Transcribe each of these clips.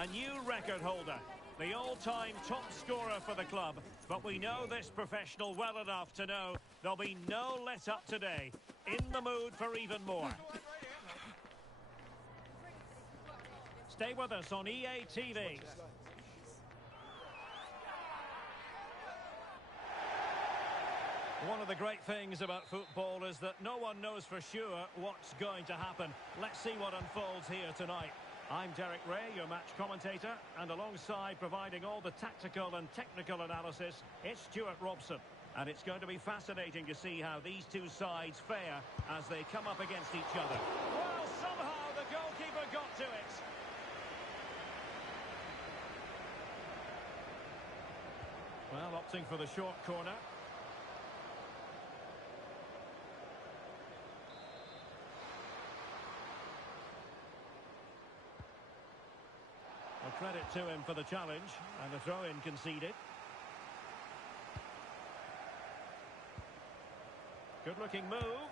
A new record holder, the all-time top scorer for the club. But we know this professional well enough to know there'll be no let-up today. In the mood for even more. Stay with us on EA TV. One of the great things about football is that no one knows for sure what's going to happen. Let's see what unfolds here tonight. I'm Derek Ray, your match commentator, and alongside providing all the tactical and technical analysis, it's Stuart Robson. And it's going to be fascinating to see how these two sides fare as they come up against each other. Well, somehow the goalkeeper got to it. Well, opting for the short corner. Well, credit to him for the challenge, and the throw-in conceded. Good-looking move.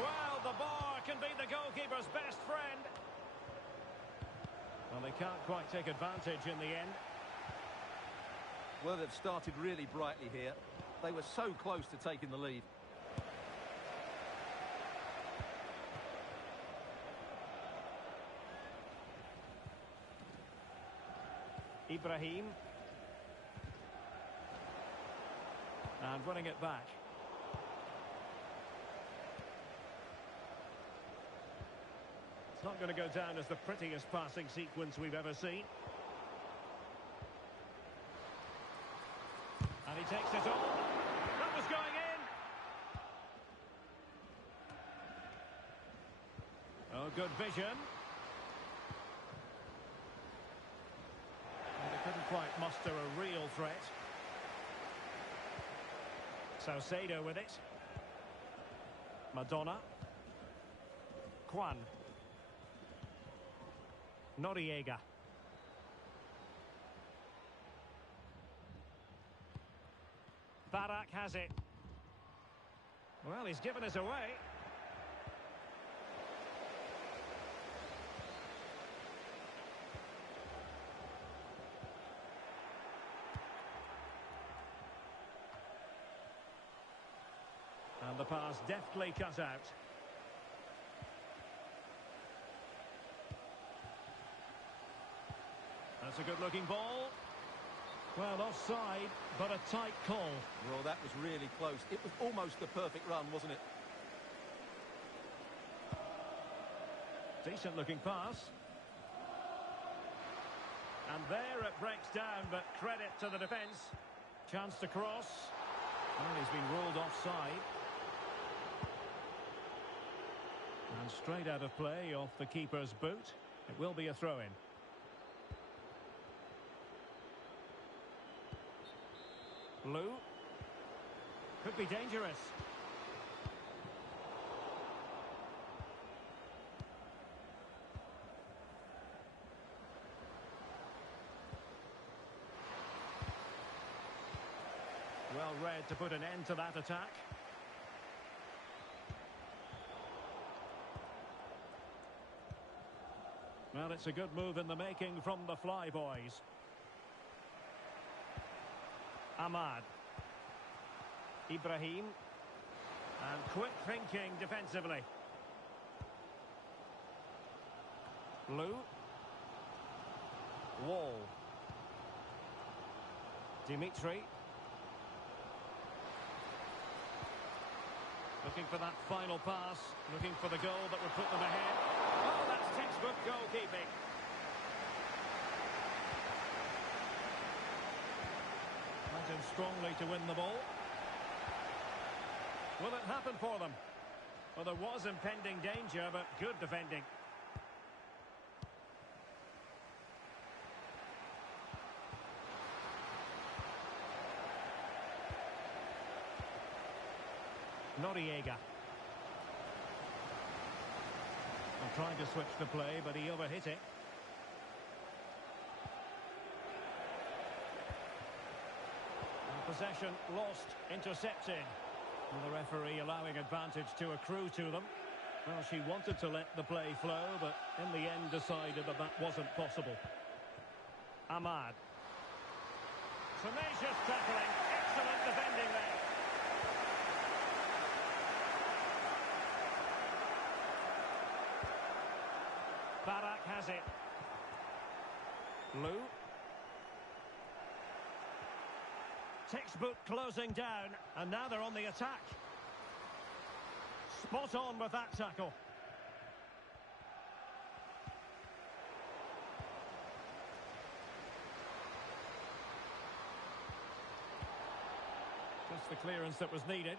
Well, the bar can be the goalkeeper's best friend. Well, they can't quite take advantage in the end. Well, they've started really brightly here. They were so close to taking the lead. Ibrahim. And running it back. It's not going to go down as the prettiest passing sequence we've ever seen. And he takes it on. That was going in. Oh, good vision. And they couldn't quite muster a real threat. Saucedo with it. Madonna. Kwan. Noriega. Barak has it. Well, he's given us away. And the pass deftly cut out. That's a good-looking ball. Well, offside, but a tight call. Well, that was really close. It was almost the perfect run, wasn't it? Decent-looking pass. And there it breaks down, but credit to the defence. Chance to cross. And he's been ruled offside. And straight out of play off the keeper's boot. It will be a throw-in. Blue. Could be dangerous. Well read to put an end to that attack. Well, it's a good move in the making from the Flyboys. Ahmad. Ibrahim. And quick thinking defensively. Blue. Wall. Dimitri. Looking for that final pass. Looking for the goal that would put them ahead. Oh, that's textbook goalkeeping. Went in strongly to win the ball. Will it happen for them? Well, there was impending danger, but good defending. Noriega. I'm trying to switch the play, but he overhit it. And possession lost, intercepted. And the referee allowing advantage to accrue to them. Well, she wanted to let the play flow, but in the end decided that that wasn't possible. Ahmad. Tenacious tackling. Excellent defending there. Barak has it. Lou. Textbook closing down, and now they're on the attack. Spot on with that tackle. Just the clearance that was needed.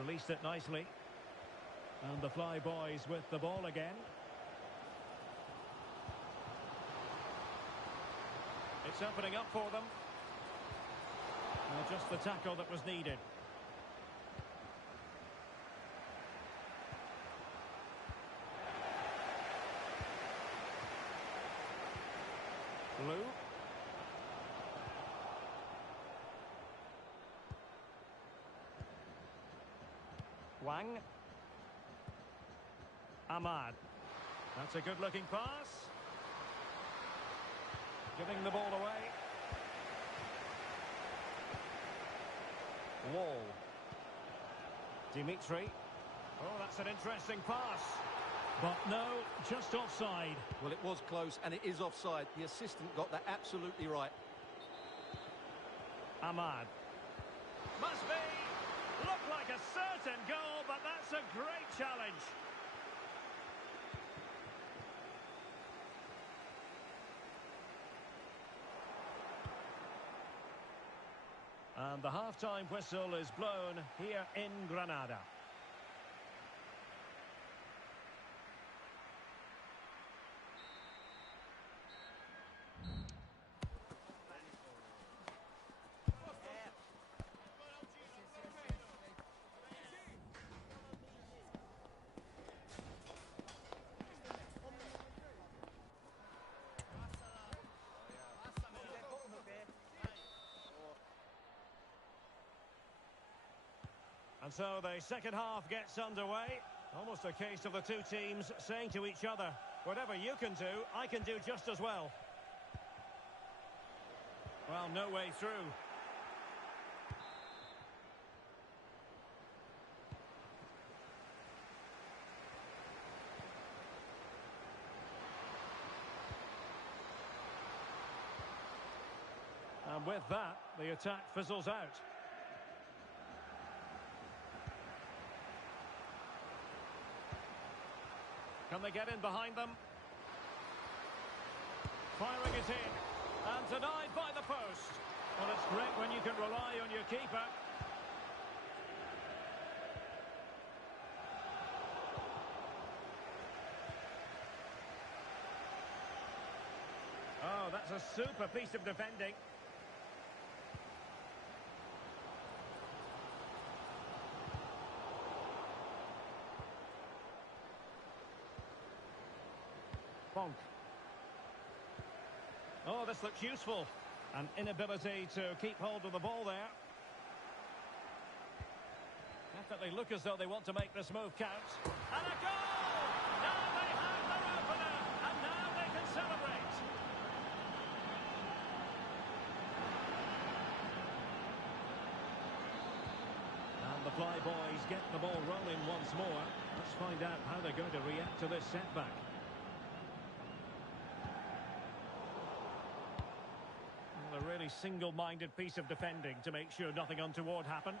Released it nicely. And the Fly Boys with the ball again. It's opening up for them. Just the tackle that was needed. Lou. Wang. Ahmad. That's a good-looking pass. Giving the ball away. Wall. Dimitri. Oh, that's an interesting pass. But no, just offside. Well, it was close, and it is offside. The assistant got that absolutely right. Ahmad. Must be. Looked like a certain goal, but that's a great challenge. And the half-time whistle is blown here in Granada. And so the second half gets underway. Almost a case of the two teams saying to each other, whatever you can do, I can do just as well. Well, no way through. And with that, the attack fizzles out. Can they get in behind them? Firing it in. And denied by the post. Well, it's great when you can rely on your keeper. Oh, that's a super piece of defending. Bonk. Oh, this looks useful. An inability to keep hold of the ball there. Definitely look as though they want to make this move count. And a goal! Now they have their opener, and now they can celebrate. And the Fly Boys get the ball rolling once more. Let's find out how they're going to react to this setback. A really single-minded piece of defending to make sure nothing untoward happened.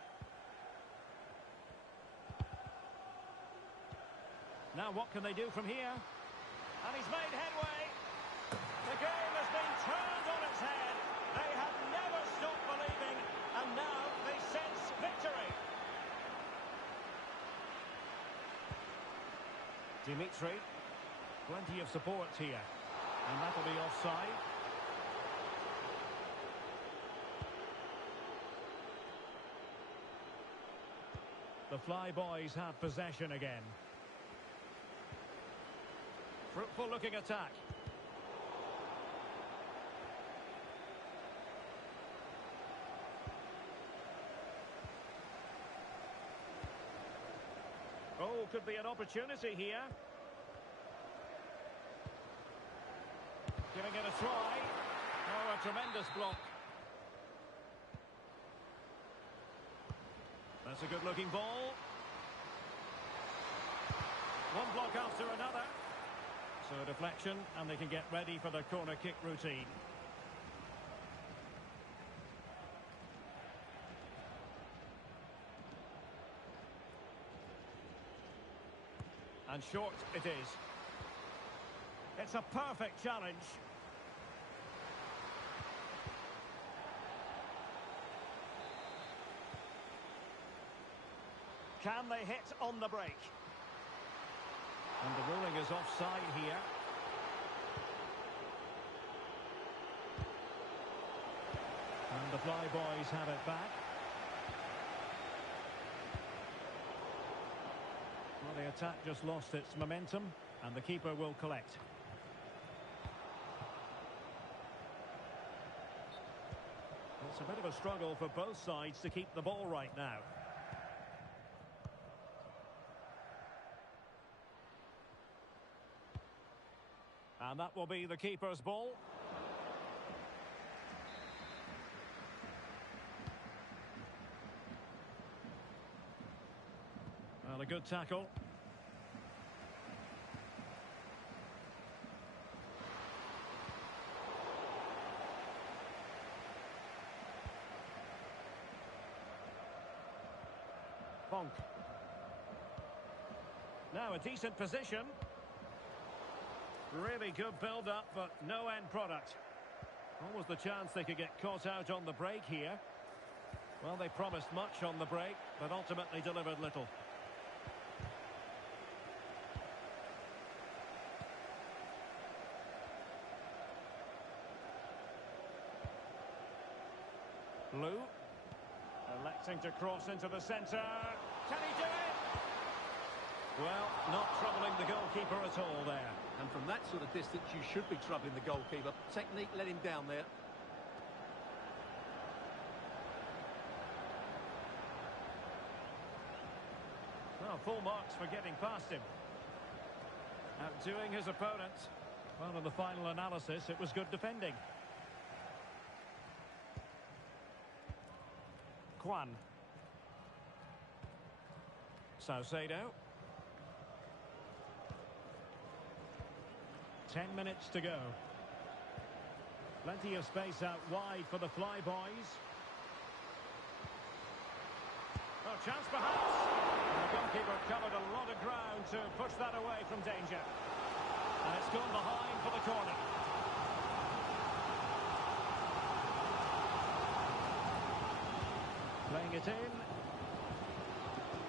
Now what can they do from here? And he's made headway. The game has been turned on its head. They have never stopped believing, and now they sense victory. Dimitri. Plenty of support here. And that'll be offside. The Fly Boys have possession again. Fruitful looking attack. could be an opportunity here. Giving it a try. Oh, a tremendous block. That's a good-looking ball. One block after another. So a deflection, and they can get ready for the corner kick routine. And short it is. It's a perfect challenge. Can they hit on the break? And the ruling is offside here. And the Flyboys have it back. Well, the attack just lost its momentum, and the keeper will collect. It's a bit of a struggle for both sides to keep the ball right now. And that will be the keeper's ball. Well, a good tackle. Bonk. Now a decent position. Really good build-up, but no end product. What was the chance they could get caught out on the break here? Well, they promised much on the break, but ultimately delivered little. Blue. Electing to cross into the centre. Can he do it? Well, not troubling the goalkeeper at all there. And from that sort of distance, you should be troubling the goalkeeper. Technique let him down there. Well, full marks for getting past him. Outdoing his opponent. Well, in the final analysis, it was good defending. Kwan. Saucedo. 10 minutes to go. Plenty of space out wide for the Flyboys. Oh, chance perhaps. The goalkeeper covered a lot of ground to push that away from danger. And it's gone behind for the corner. Playing it in.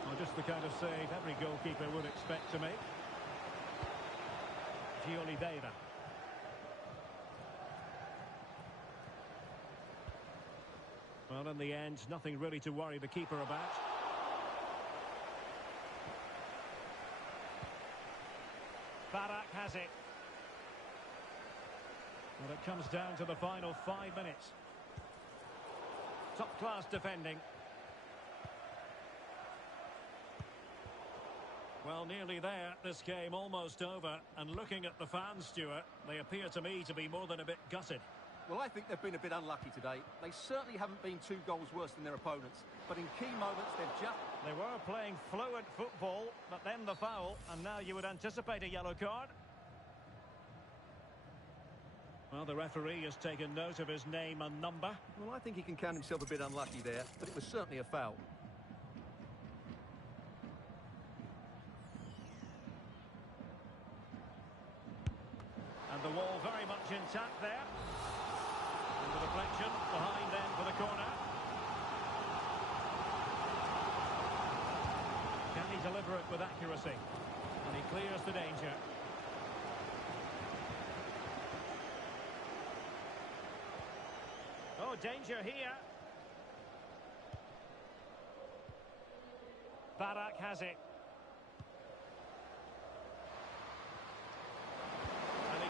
Oh, just the kind of save every goalkeeper would expect to make. Oliveira. Well, in the end, nothing really to worry the keeper about. Barak has it. Well, it comes down to the final 5 minutes. Top-class defending. Well, nearly there. This game almost over. And looking at the fans, Stuart, they appear to me to be more than a bit gutted. Well, I think they've been a bit unlucky today. They certainly haven't been 2 goals worse than their opponents. But in key moments, they've just... They were playing fluent football, but then the foul. And now you would anticipate a yellow card. Well, the referee has taken note of his name and number. Well, I think he can count himself a bit unlucky there. But it was certainly a foul. And the wall very much intact there. And the deflection behind them for the corner. Can he deliver it with accuracy? And he clears the danger. Oh, danger here. Barak has it.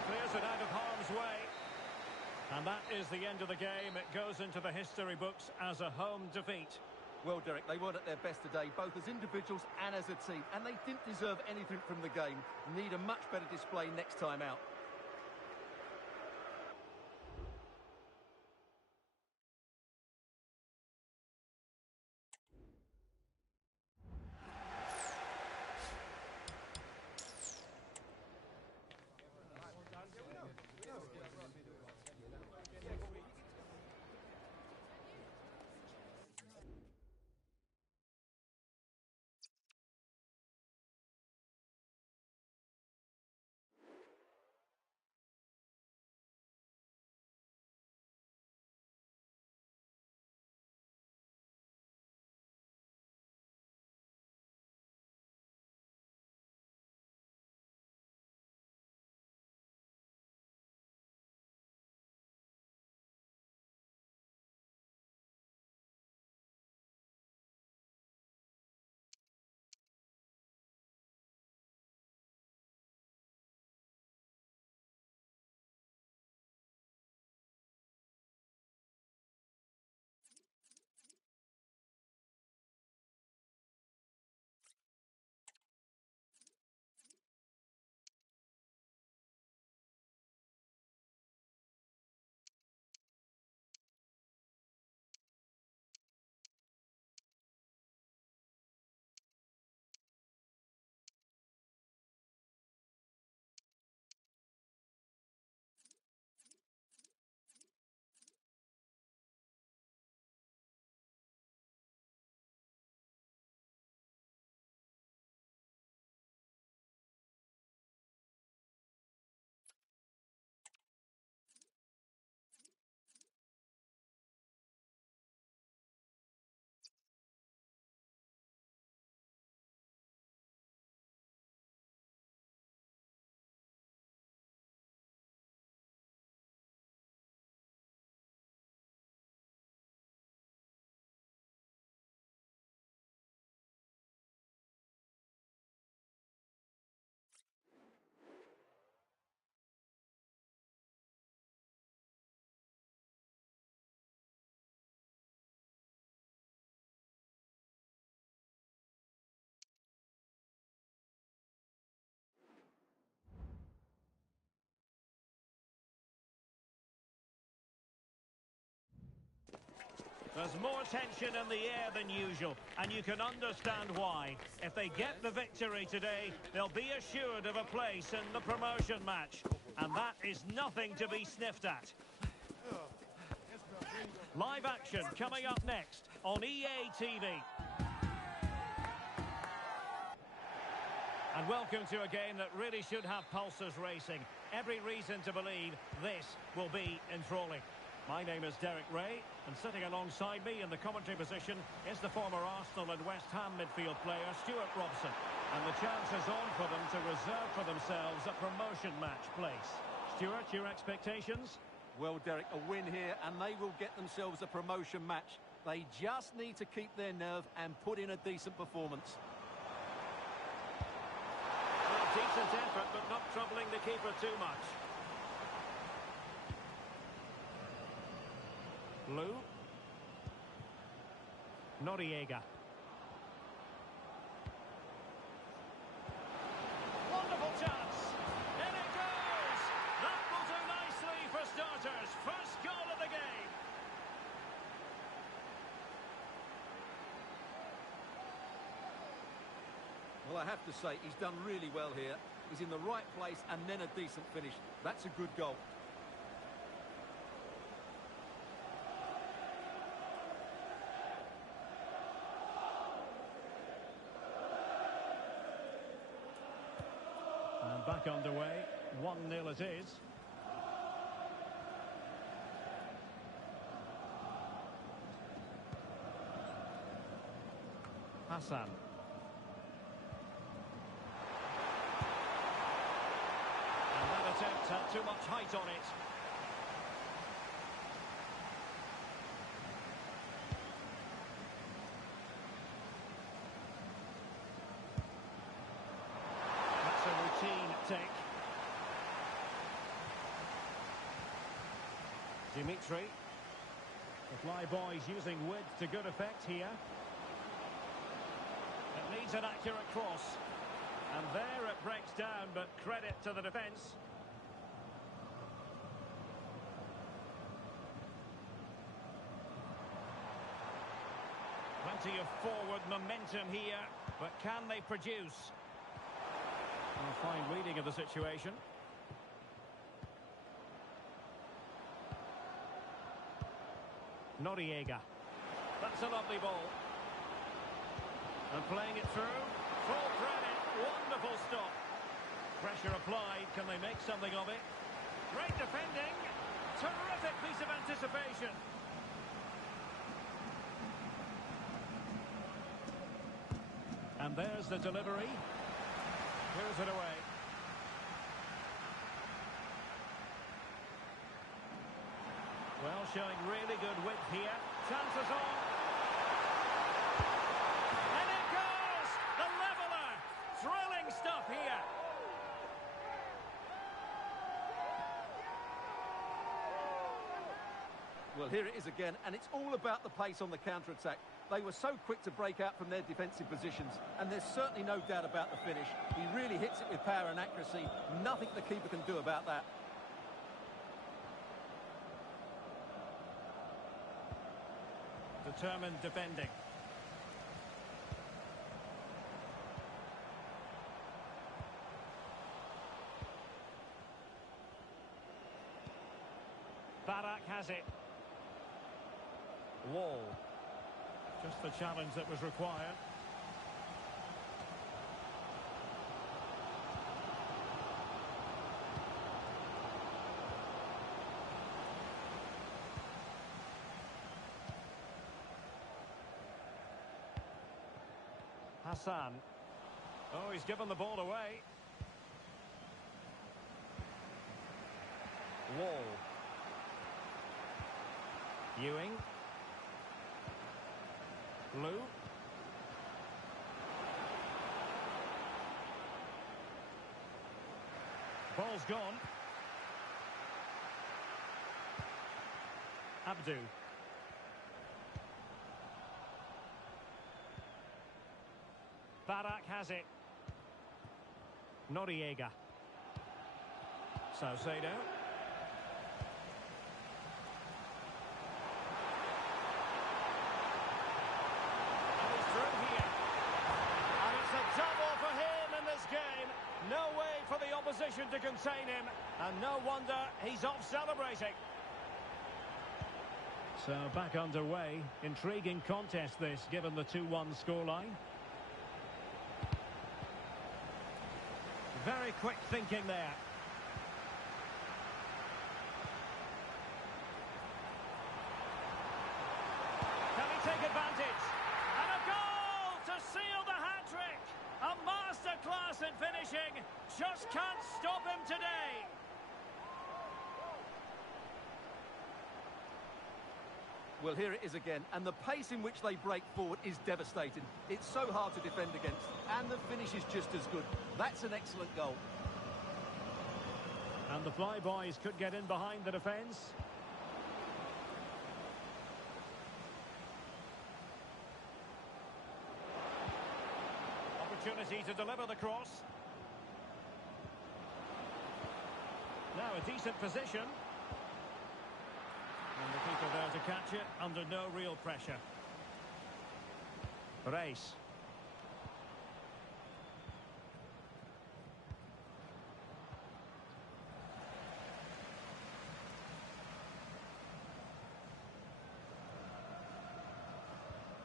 Clears it out of harm's way. And that is the end of the game. It goes into the history books as a home defeat. Well, Derek, they weren't at their best today, both as individuals and as a team, and they didn't deserve anything from the game. Need a much better display next time out. There's more tension in the air than usual, and you can understand why. If they get the victory today, they'll be assured of a place in the promotion match. And that is nothing to be sniffed at. Live action coming up next on EA TV. And welcome to a game that really should have pulses racing. Every reason to believe this will be enthralling. My name is Derek Ray, and sitting alongside me in the commentary position is the former Arsenal and West Ham midfield player Stuart Robson. And the chance is on for them to reserve for themselves a promotion match place. Stuart, your expectations? Well, Derek, a win here and they will get themselves a promotion match. They just need to keep their nerve and put in a decent performance. Well, decent effort, but not troubling the keeper too much. Blue. Noriega. Wonderful chance. In it goes. That will do nicely for starters. First goal of the game. Well, I have to say, he's done really well here. He's in the right place and then a decent finish. That's a good goal. Back underway, 1-0 it is. Hassan. And that attempt had too much height on it. Take. Dimitri. The fly boys using width to good effect here. Needs an accurate cross. And there it breaks down, but credit to the defence. Plenty of forward momentum here, but can they produce? A fine reading of the situation. Noriega. That's a lovely ball. And playing it through. Full credit. Wonderful stop. Pressure applied. Can they make something of it? Great defending. Terrific piece of anticipation. And there's the delivery. Clears it away. Well, showing really good width here. Chances on. And it goes! The leveller! Thrilling stuff here. Well, here it is again, and it's all about the pace on the counter-attack. They were so quick to break out from their defensive positions, and there's certainly no doubt about the finish. He really hits it with power and accuracy. Nothing the keeper can do about that. Determined defending. Barak has it. Wall. Just the challenge that was required. Hassan. Oh, he's given the ball away. Wall. Ewing. Blue. Ball's gone. Abdu. Barak has it. Noriega. Salcedo. No way for the opposition to contain him, and no wonder he's off celebrating. So back underway. Intriguing contest this, given the 2-1 scoreline. Very quick thinking there. Can he take advantage? And a goal to seal the hat-trick! A masterclass in finishing. Just can't stop him today. Well, here it is again, and the pace in which they break forward is devastating. It's so hard to defend against, and the finish is just as good. That's an excellent goal. And the Flyboys could get in behind the defence. Opportunity to deliver the cross. Now a decent position. And the keeper there to catch it under no real pressure. Reis.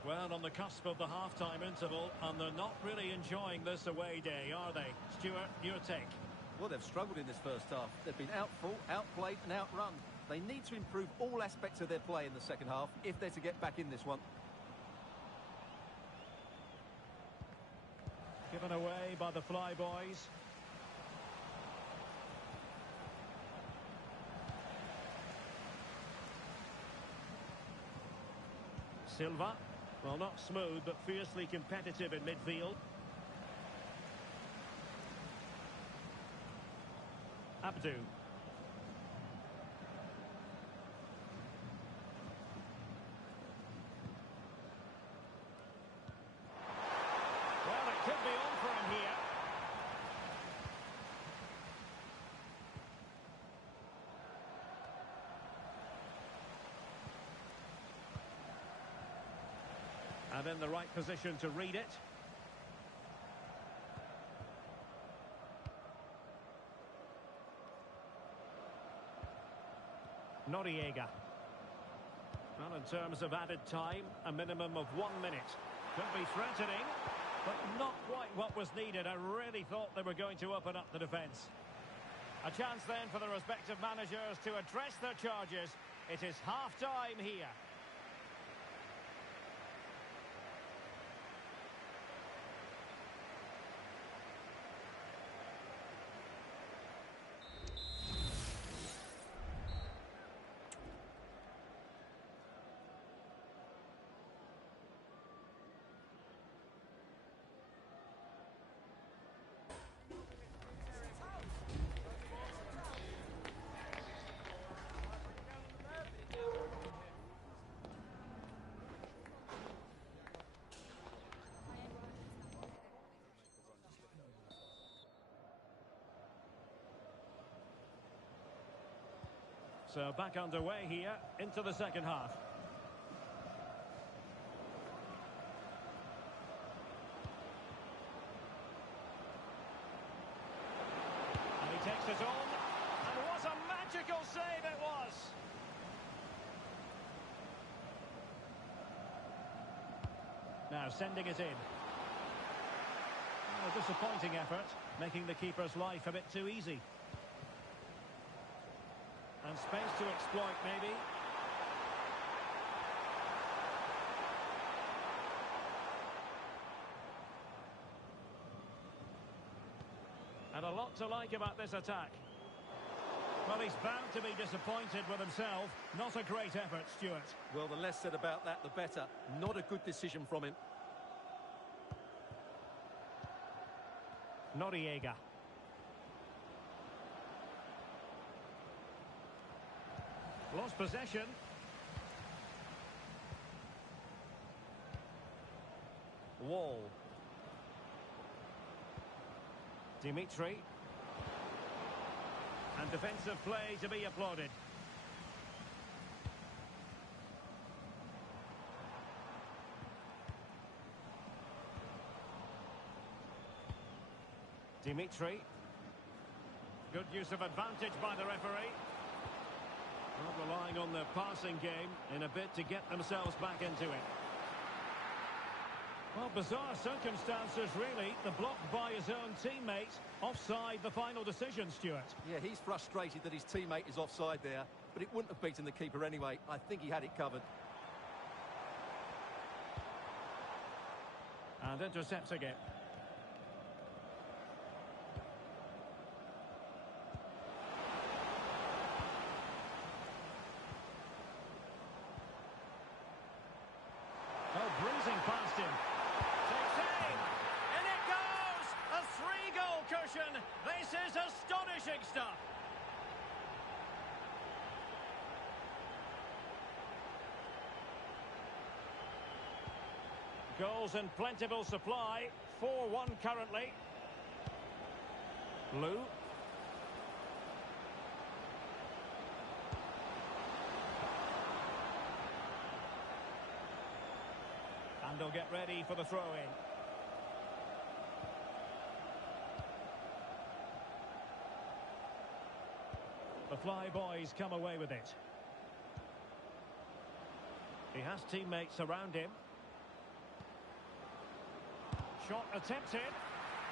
Well, on the cusp of the half-time interval, and they're not really enjoying this away day, are they? Stuart, your take? Well, they've struggled in this first half. They've been outfought, outplayed and outrun. They need to improve all aspects of their play in the second half if they're to get back in this one. Given away by the Flyboys. Silva. Well, not smooth, but fiercely competitive in midfield. Abdu. Well, And in the right position to read it. Noriega. Well, in terms of added time, a minimum of 1 minute. Could be threatening, but not quite what was needed. I really thought they were going to open up the defence. A chance then for the respective managers to address their charges. It is half-time here. So back underway here into the second half. And he takes it on. And what a magical save it was! Now sending it in. A disappointing effort, making the keeper's life a bit too easy. And space to exploit, maybe. And a lot to like about this attack. Well, he's bound to be disappointed with himself. Not a great effort, Stuart. Well, the less said about that, the better. Not a good decision from him. Noriega. Lost possession. Wall. Dimitri. And defensive play to be applauded. Dimitri. Good use of advantage by the referee. Not relying on their passing game in a bid to get themselves back into it. Well, bizarre circumstances, really. The block by his own teammate. Offside, the final decision, Stuart. Yeah, he's frustrated that his teammate is offside there, but it wouldn't have beaten the keeper anyway. I think he had it covered. And intercepts again. Oh, breezing past him. Takes aim. And it goes! A 3-goal cushion. This is astonishing stuff. Goals in plentiful supply. 4-1 currently. Blue. And they'll get ready for the throw-in. The Fly Boys come away with it. He has teammates around him. Shot attempted.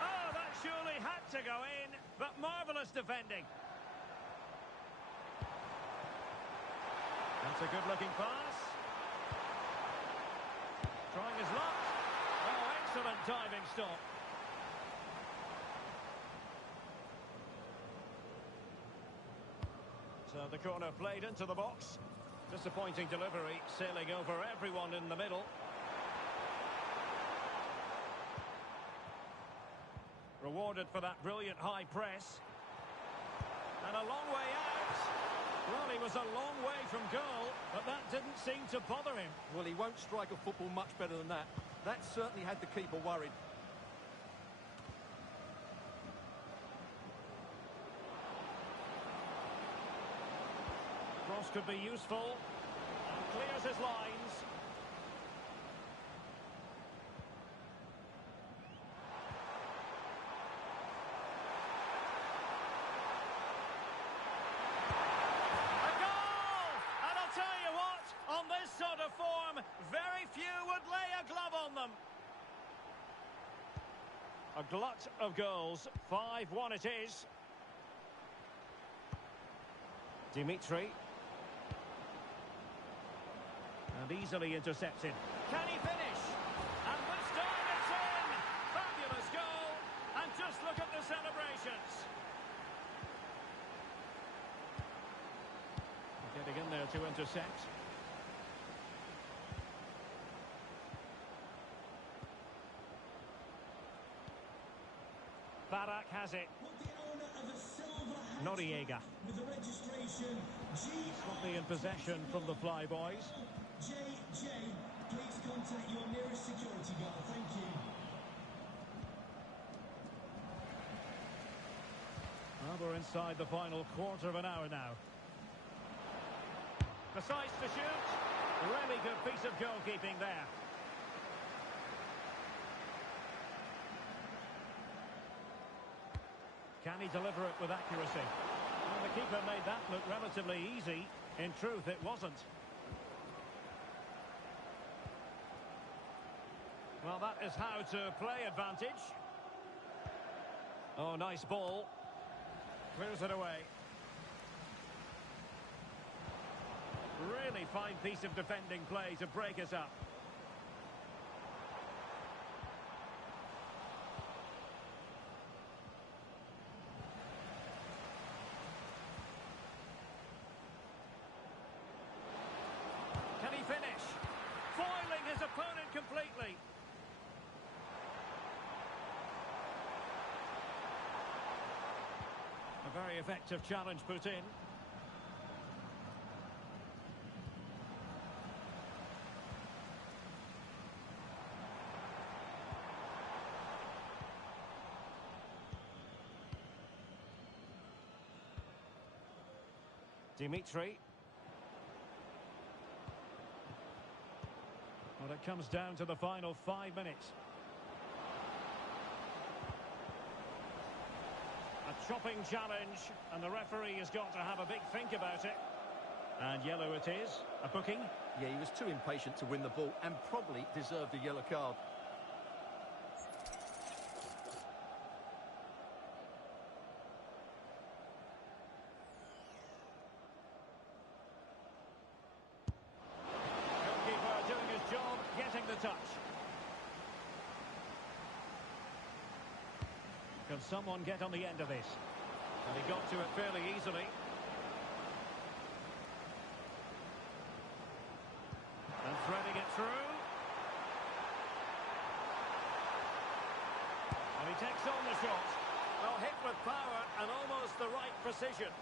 Oh, that surely had to go in, but marvellous defending. That's a good-looking pass. Trying his luck. Oh, excellent diving stop. So the corner played into the box. Disappointing delivery, sailing over everyone in the middle. Rewarded for that brilliant high press. And a long way out. Well, he was a long way from goal, but that didn't seem to bother him. Well, he won't strike a football much better than that. That certainly had the keeper worried. Cross could be useful. And clears his lines. On this sort of form, very few would lay a glove on them. A glut of goals. 5-1 it is. Dimitri. And easily intercepted. Can he finish? And this time it's in! Fabulous goal! And just look at the celebrations. Getting in there to intercept. Barak has it. Noriega. With the registration Quickly in possession from the Flyboys. JJ, please contact your nearest security guard. Thank you. Well, we're inside the final quarter of an hour now. Decides to shoot. Really good piece of goalkeeping there. Can he deliver it with accuracy? Well, the keeper made that look relatively easy. In truth, it wasn't. Well, that is how to play advantage. Oh, nice ball. Clears it away. Really fine piece of defending play to break us up. Can he finish? Foiling his opponent completely. A very effective challenge put in. Dimitri. Well, it comes down to the final 5 minutes. A chopping challenge, and the referee has got to have a big think about it. And yellow it is. A booking. Yeah, he was too impatient to win the ball and probably deserved a yellow card. Getting the touch. Can someone get on the end of this? And he got to it fairly easily. And threading it through. And he takes on the shot. Well, hit with power and almost the right precision.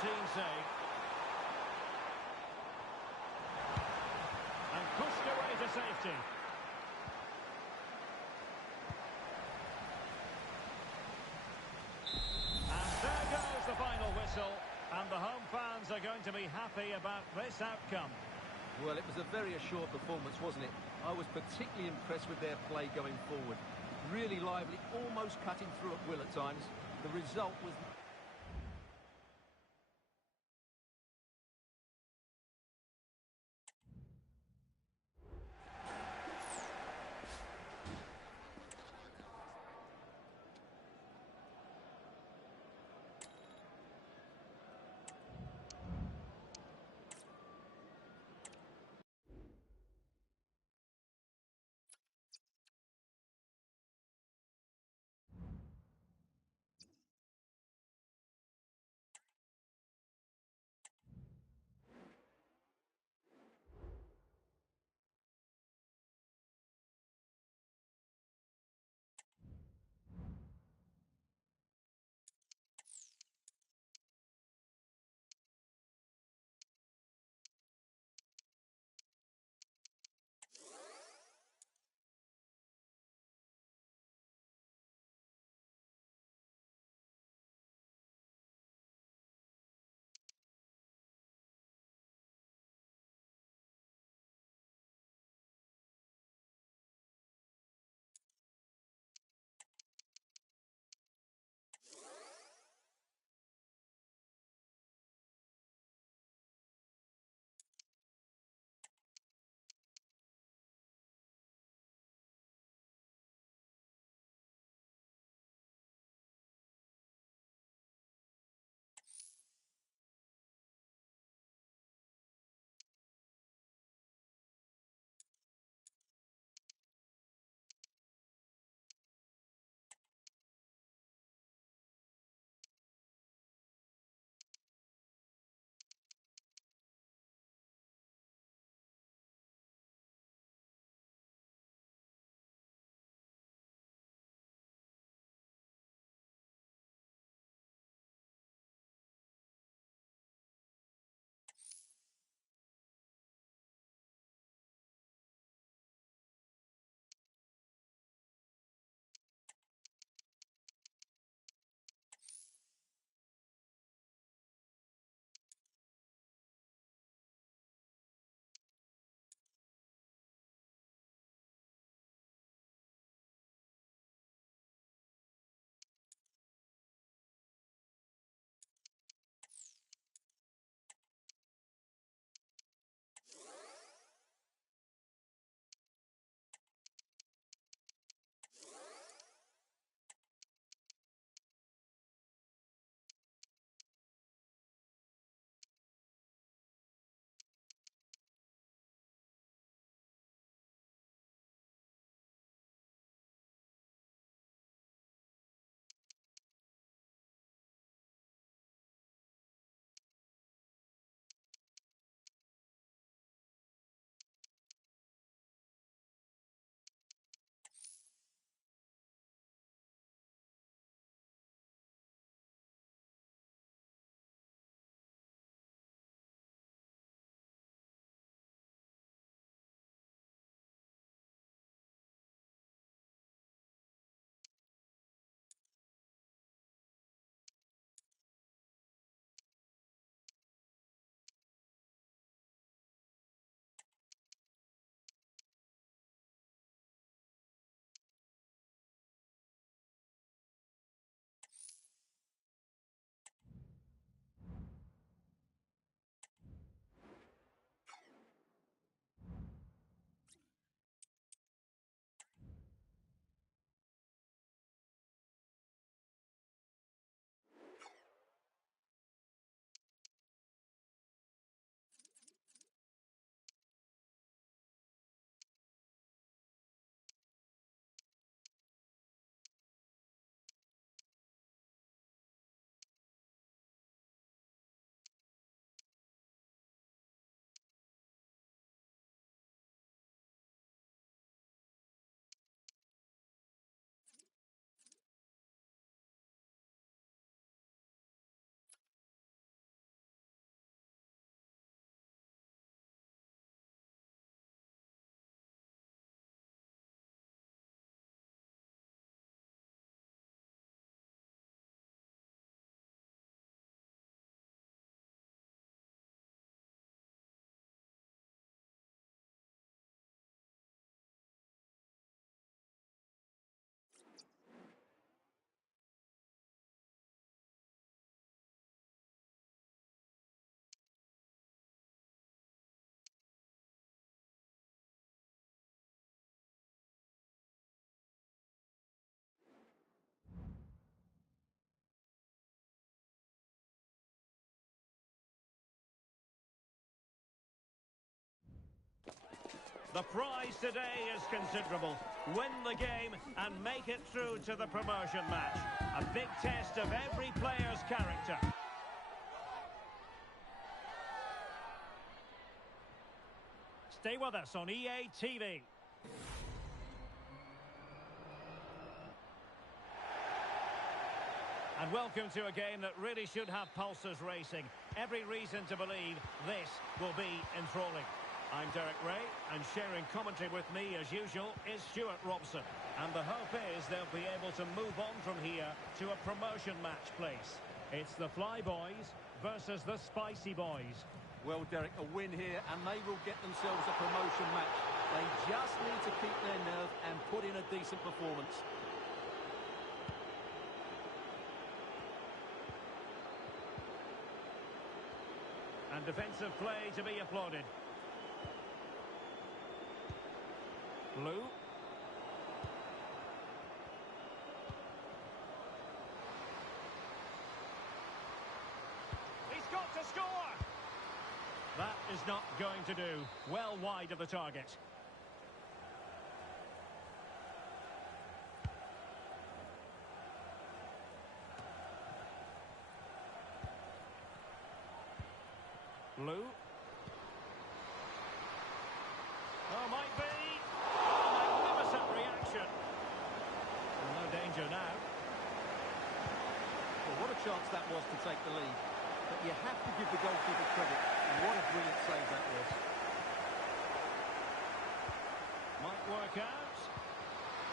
Routine save. And pushed away to safety. And there goes the final whistle. And the home fans are going to be happy about this outcome. Well, it was a very assured performance, wasn't it? I was particularly impressed with their play going forward. Really lively, almost cutting through at will at times. The result was... The prize today is considerable. Win the game and make it through to the promotion match. A big test of every player's character. Stay with us on EA TV. And welcome to a game that really should have pulses racing. Every reason to believe this will be enthralling. I'm Derek Ray, and sharing commentary with me, as usual, is Stuart Robson. And the hope is they'll be able to move on from here to a promotion match place. It's the Fly Boys versus the Spicy Boys. Well, Derek, a win here, and they will get themselves a promotion match. They just need to keep their nerve and put in a decent performance. And defensive play to be applauded. Blue. He's got to score! That is not going to do. Well wide of the target. Blue. Oh, might be. Magnificent reaction. No danger now. Well, what a chance that was to take the lead. But you have to give the goalkeeper credit. What a brilliant save that was. Might work out.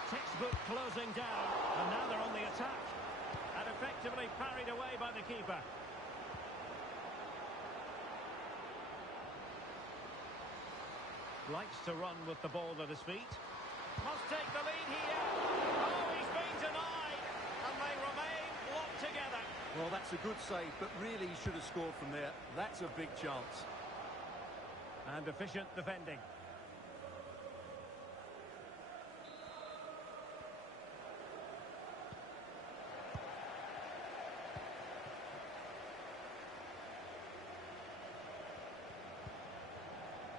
Textbook closing down. And now they're on the attack. And effectively parried away by the keeper. Likes to run with the ball at his feet. Must take the lead here. Oh, he's been denied. And they remain locked together. Well, that's a good save, but really he should have scored from there. That's a big chance. And efficient defending.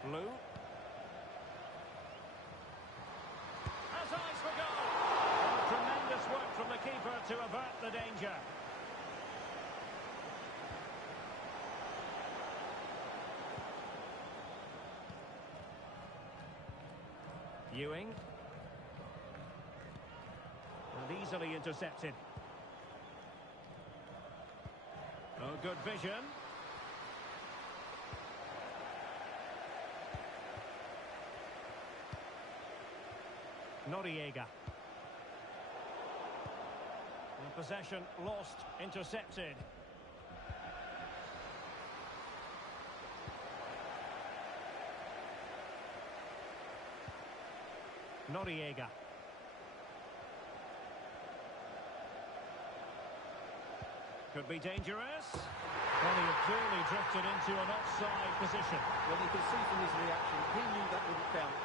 Blue. Has eyes for goal. Oh, tremendous work from the keeper to avert the danger. Ewing. And easily intercepted. Oh, good vision. Noriega. And possession lost, intercepted. Noriega. Could be dangerous. Well, he had clearly drifted into an offside position. Well, you can see from his reaction, he knew that wouldn't count.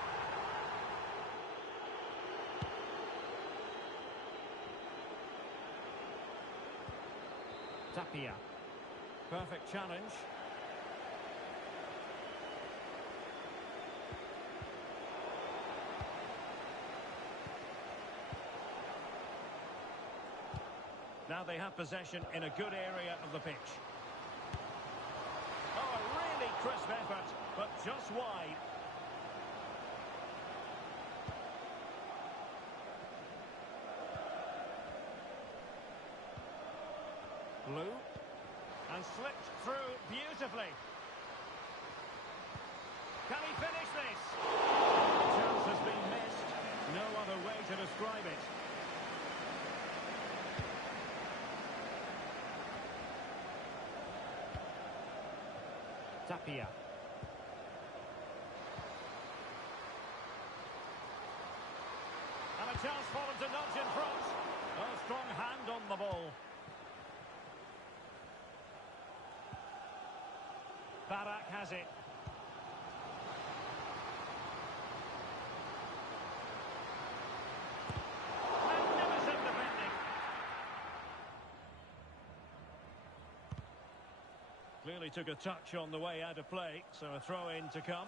Tapia. Perfect challenge. Now they have possession in a good area of the pitch. Oh, a really crisp effort, but just wide. Blue. And slipped through beautifully. Can he finish this? The chance has been missed. No other way to describe it. Tapia. And a chance for him to nudge in front. Oh, strong hand on the ball. Barak has it. Magnificent defending. Clearly took a touch on the way out of play, so a throw-in to come.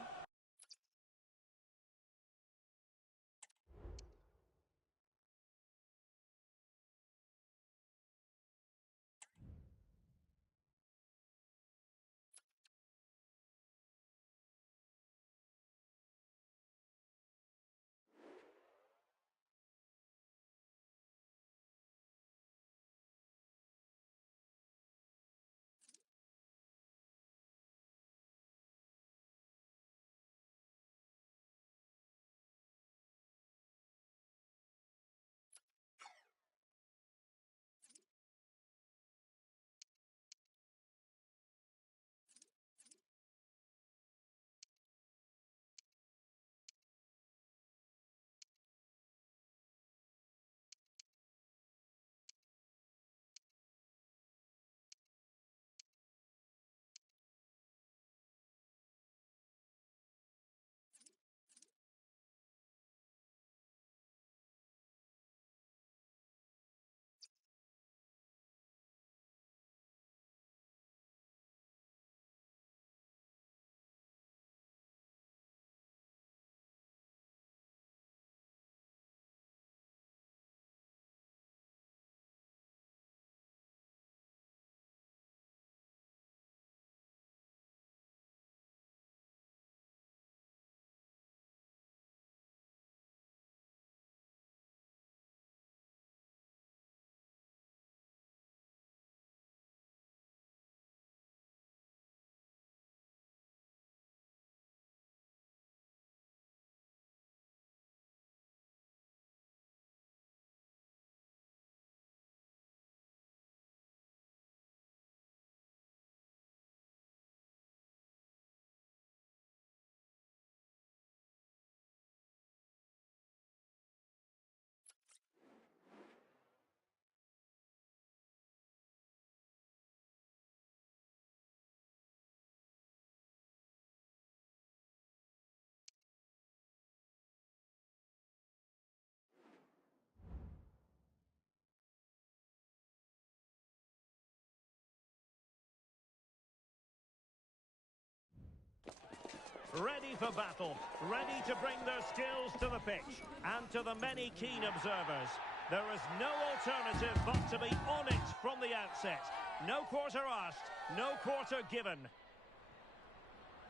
ready for battle, ready to bring their skills to the pitch. And to the many keen observers, there is no alternative but to be on it from the outset. No quarter asked, no quarter given.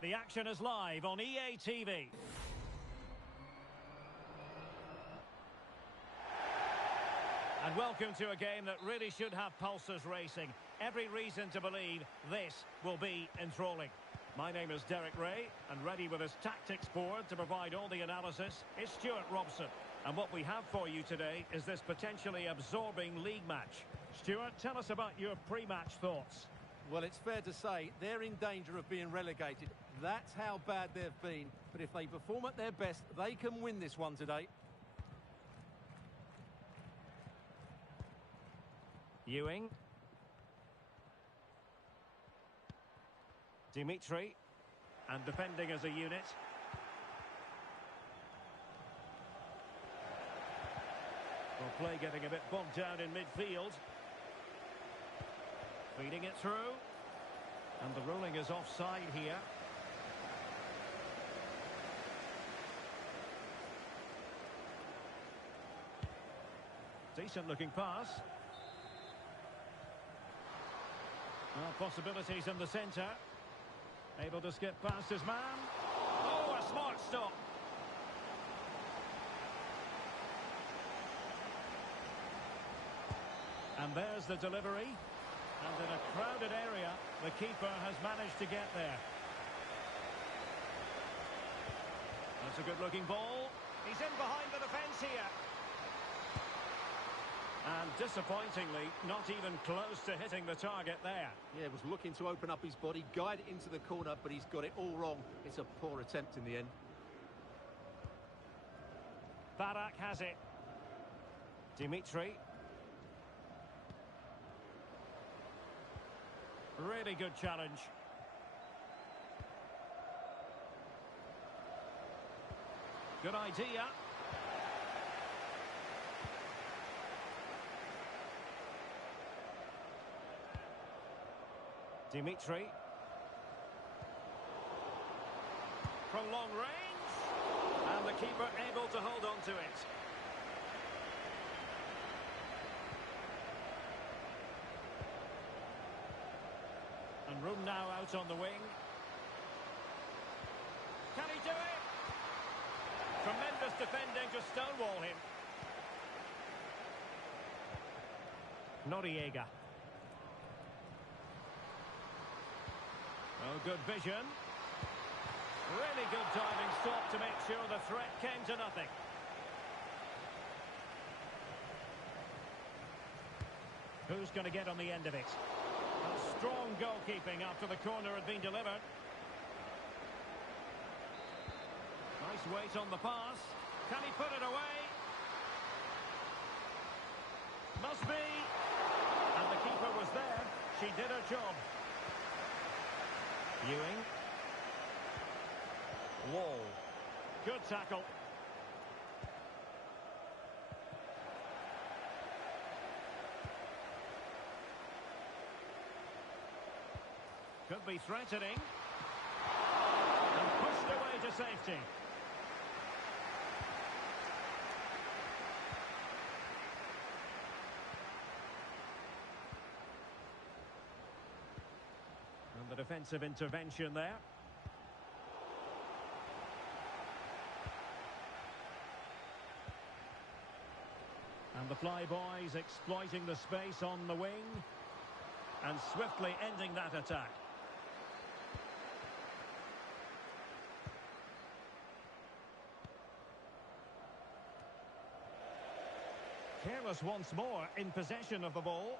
The action is live on EA TV. And welcome to a game that really should have pulses racing. Every reason to believe this will be enthralling. My name is Derek Ray, and ready with his tactics board to provide all the analysis is Stuart Robson. And what we have for you today is this potentially absorbing league match. Stuart, tell us about your pre-match thoughts. Well, it's fair to say they're in danger of being relegated. That's how bad they've been. But if they perform at their best, they can win this one today. Ewing. Dimitri. And defending as a unit. Well, play getting a bit bogged down in midfield. Feeding it through. And the ruling is offside here. Decent looking pass. Well, possibilities in the centre. Able to skip past his man. Oh, a smart stop. And there's the delivery. And in a crowded area, the keeper has managed to get there. That's a good-looking ball. He's in behind the defence here. And disappointingly, not even close to hitting the target there. Yeah, was looking to open up his body, guide it into the corner, but he's got it all wrong. It's a poor attempt in the end. Barak has it. Dimitri. Really good challenge. Good idea. Dimitri. From long range. And the keeper able to hold on to it. And room now out on the wing. Can he do it? Tremendous defending to stonewall him. Noriega. Oh, good vision. Really good diving stop to make sure the threat came to nothing. Who's going to get on the end of it? A strong goalkeeping after the corner had been delivered. Nice weight on the pass. Can he put it away? Must be. And the keeper was there. She did her job. Ewing. Wall. Good tackle. Could be threatening. And pushed away to safety. And the defensive intervention there. And the Flyboys exploiting the space on the wing. And swiftly ending that attack. Careless once more in possession of the ball.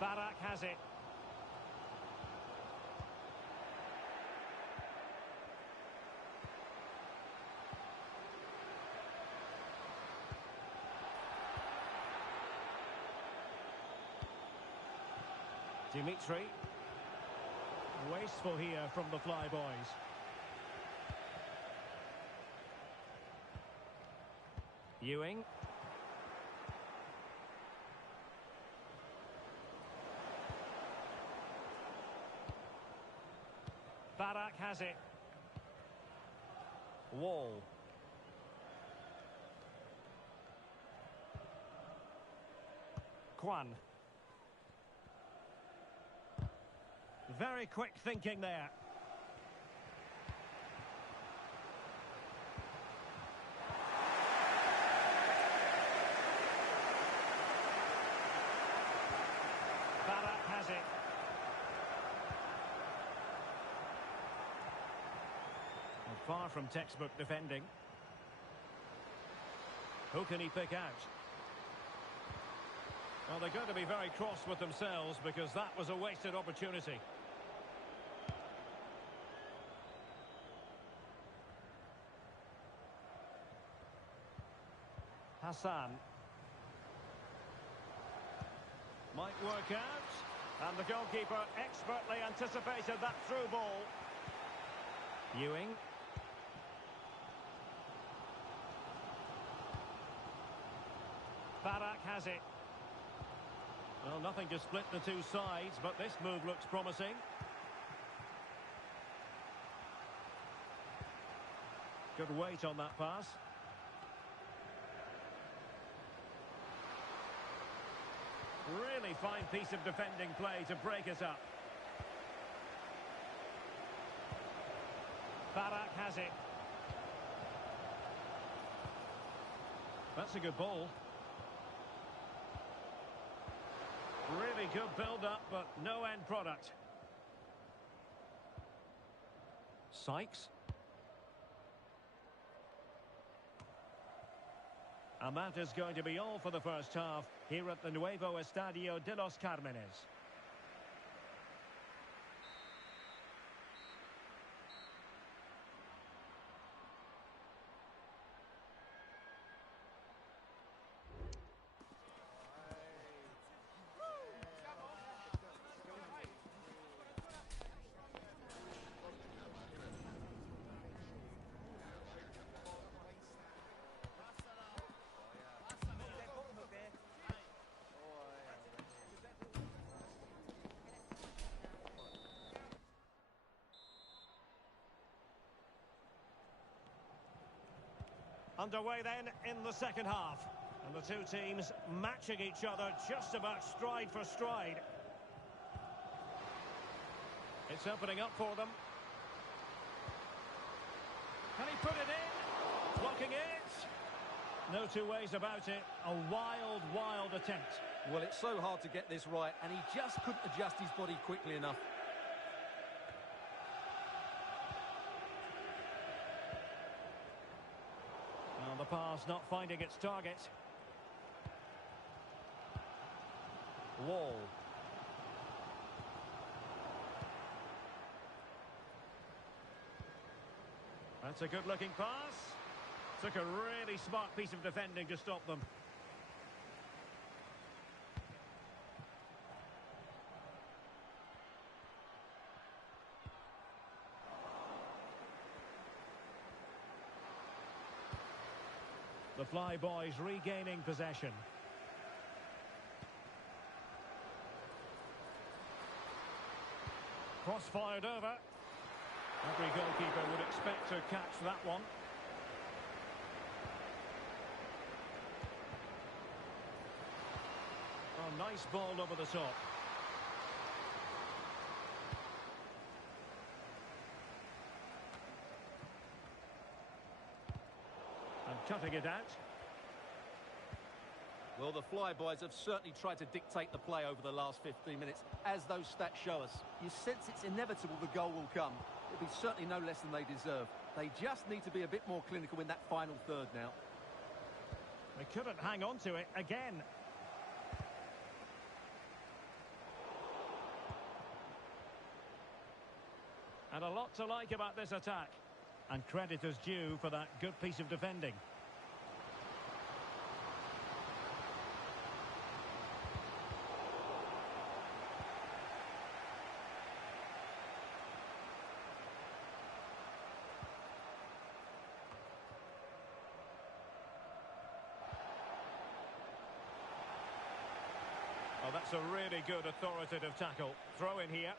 Barak has it. Dimitri. Wasteful here from the Flyboys. Ewing. Barak has it. Wall. Kwan. Very quick thinking there. Barak has it. And far from textbook defending. Who can he pick out? Well, they're going to be very cross with themselves because that was a wasted opportunity. Hassan. Might work out. And the goalkeeper expertly anticipated that through ball. Ewing. Barak has it. Well, nothing to split the two sides, but this move looks promising. Good weight on that pass. Really fine piece of defending play to break it up. Barak has it. That's a good ball. Really good build-up, but no end product. Sykes. And that is going to be all for the first half here at the Nuevo Estadio de los Cármenes. Underway then in the second half. And the two teams matching each other just about stride for stride. It's opening up for them. Can he put it in? Blocking it. No two ways about it. A wild, wild attempt. Well, it's so hard to get this right, and he just couldn't adjust his body quickly enough. The pass not finding its target. Wall. That's a good-looking pass. Took a really smart piece of defending to stop them. The Flyboys regaining possession. Cross fired over. Every goalkeeper would expect to catch that one. Oh, nice ball over the top. And cutting it out. Well, the Flyboys have certainly tried to dictate the play over the last 15 minutes, as those stats show us. You sense it's inevitable the goal will come. It'll be certainly no less than they deserve. They just need to be a bit more clinical in that final third now. They couldn't hang on to it again. And a lot to like about this attack. And credit is due for that good piece of defending. Oh, that's a really good authoritative tackle. Throw in here.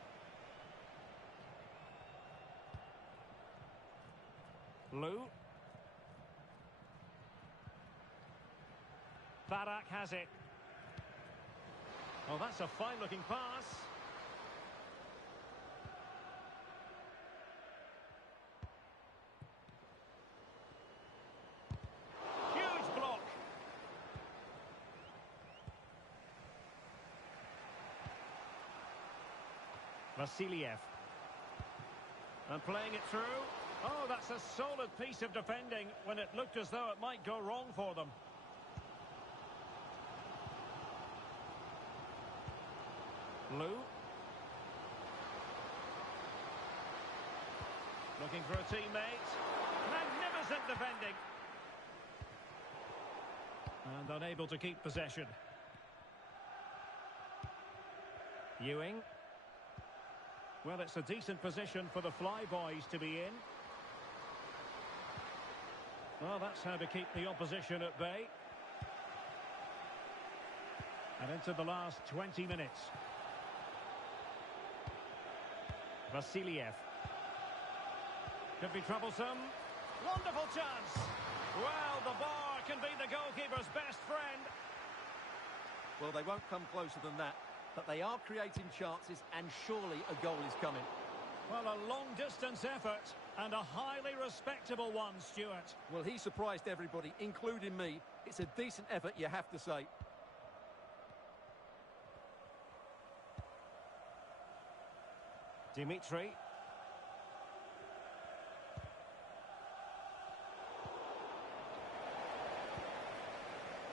Lou. Barak has it. Oh, that's a fine-looking pass. Huge block. Vasiliev. And playing it through. Oh, that's a solid piece of defending when it looked as though it might go wrong for them. Lou. Looking for a teammate. Magnificent defending. And unable to keep possession. Ewing. Well, it's a decent position for the Flyboys to be in. Well, that's how to keep the opposition at bay. And into the last 20 minutes. Vasiliev. Could be troublesome. Wonderful chance. Well, the bar can be the goalkeeper's best friend. Well, they won't come closer than that, but they are creating chances, and surely a goal is coming. Well, a long-distance effort, and a highly respectable one, Stuart. Well, he surprised everybody, including me. It's a decent effort, you have to say. Dimitri.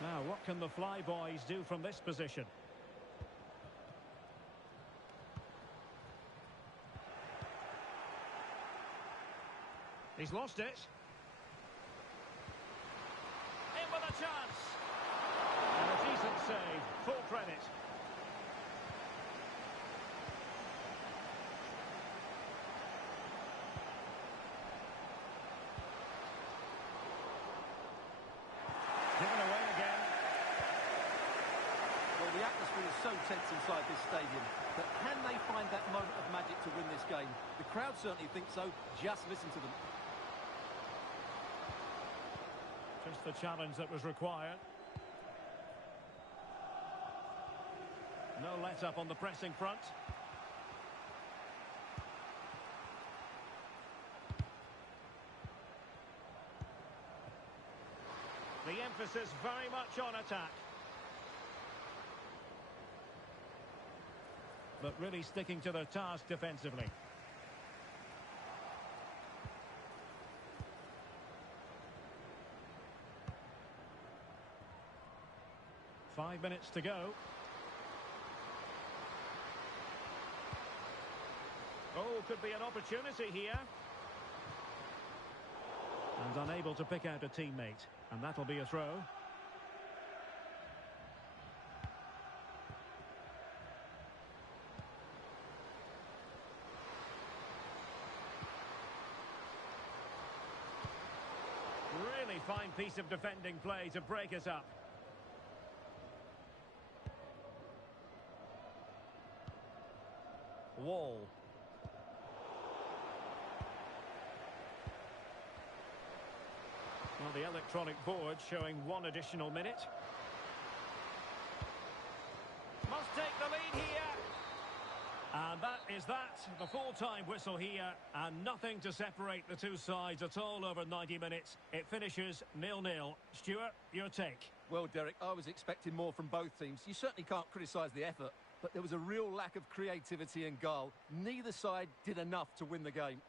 Now, what can the Flyboys do from this position? He's lost it. In with a chance. And a decent save. Full credit. Given away again. Well, the atmosphere is so tense inside this stadium, but can they find that moment of magic to win this game? The crowd certainly think so. Just listen to them. Just the challenge that was required. No let-up on the pressing front. The emphasis very much on attack. But really sticking to their task defensively. Five minutes to go. Oh, could be an opportunity here. And unable to pick out a teammate. And that'll be a throw. Really fine piece of defending play to break us up. Wall. Well, the electronic board showing one additional minute. Must take the lead here. And that is that. The full-time whistle here. And nothing to separate the two sides at all over 90 minutes. It finishes 0-0. Stuart, your take? Well, Derek, I was expecting more from both teams. You certainly can't criticise the effort, but there was a real lack of creativity and guile. Neither side did enough to win the game.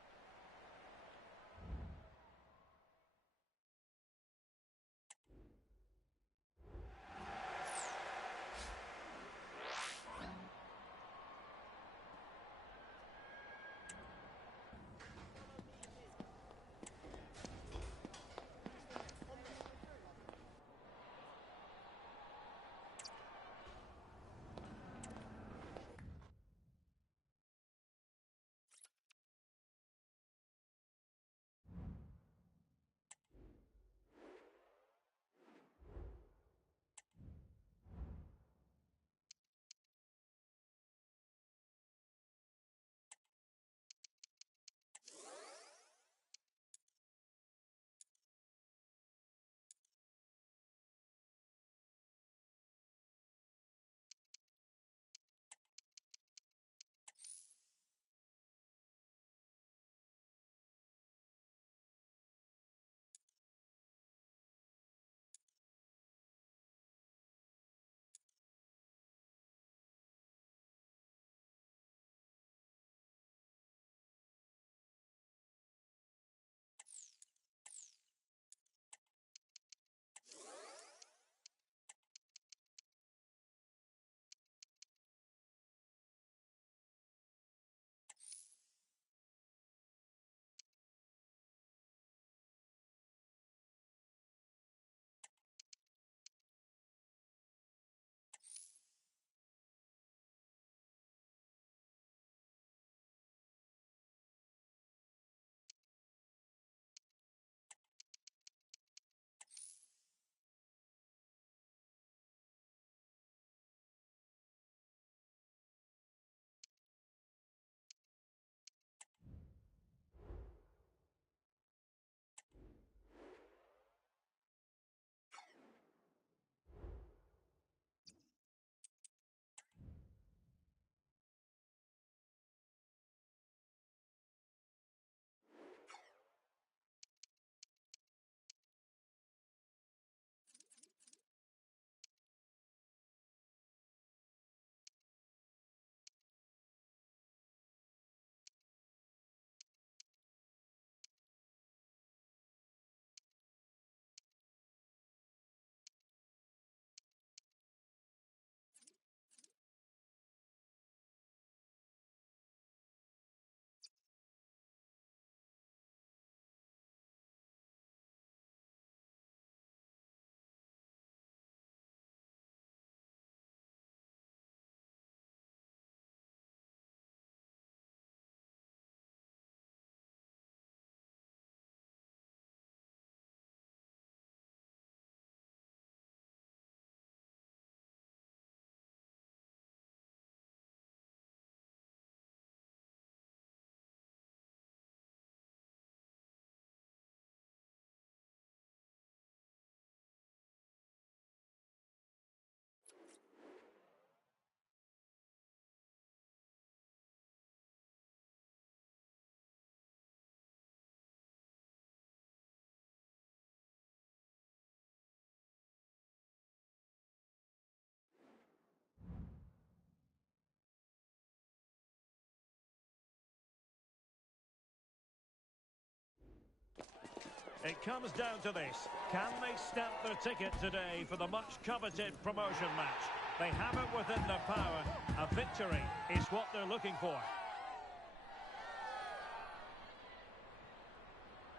It comes down to this. Can they stamp their ticket today for the much-coveted promotion match? They have it within their power. A victory is what they're looking for.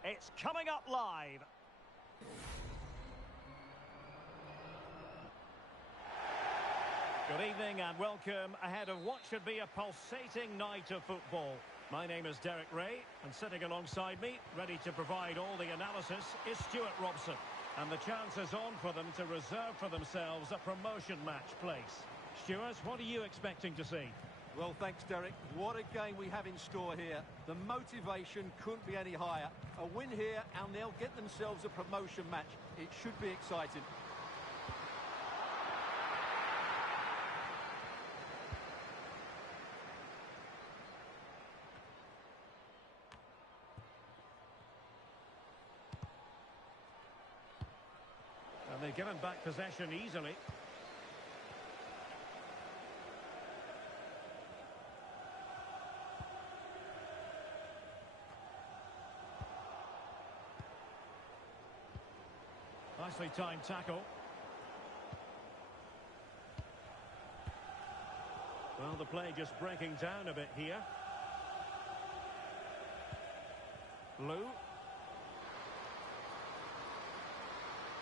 It's coming up live. Good evening and welcome ahead of what should be a pulsating night of football. My name is Derek Ray, and sitting alongside me, ready to provide all the analysis, is Stuart Robson. And the chance is on for them to reserve for themselves a promotion match place. Stuart, what are you expecting to see? Well, thanks, Derek. What a game we have in store here. The motivation couldn't be any higher. A win here, and they'll get themselves a promotion match. It should be exciting. And they've given back possession easily. Nicely timed tackle. Well, the play just breaking down a bit here. Lou.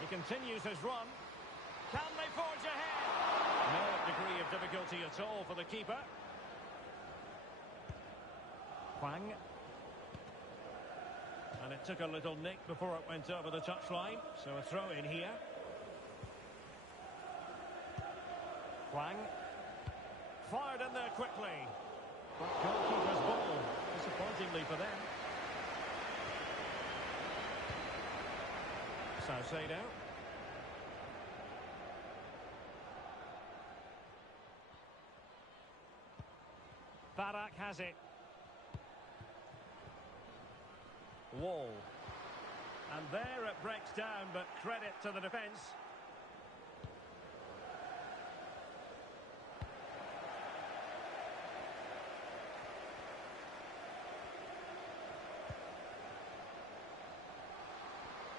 He continues his run. Can they forge ahead? No degree of difficulty at all for the keeper. Huang. And it took a little nick before it went over the touchline. So a throw in here. Huang. Fired in there quickly. But goalkeeper's ball, disappointingly for them. Saucedo. Barak has it. Wall. And there it breaks down, but credit to the defence.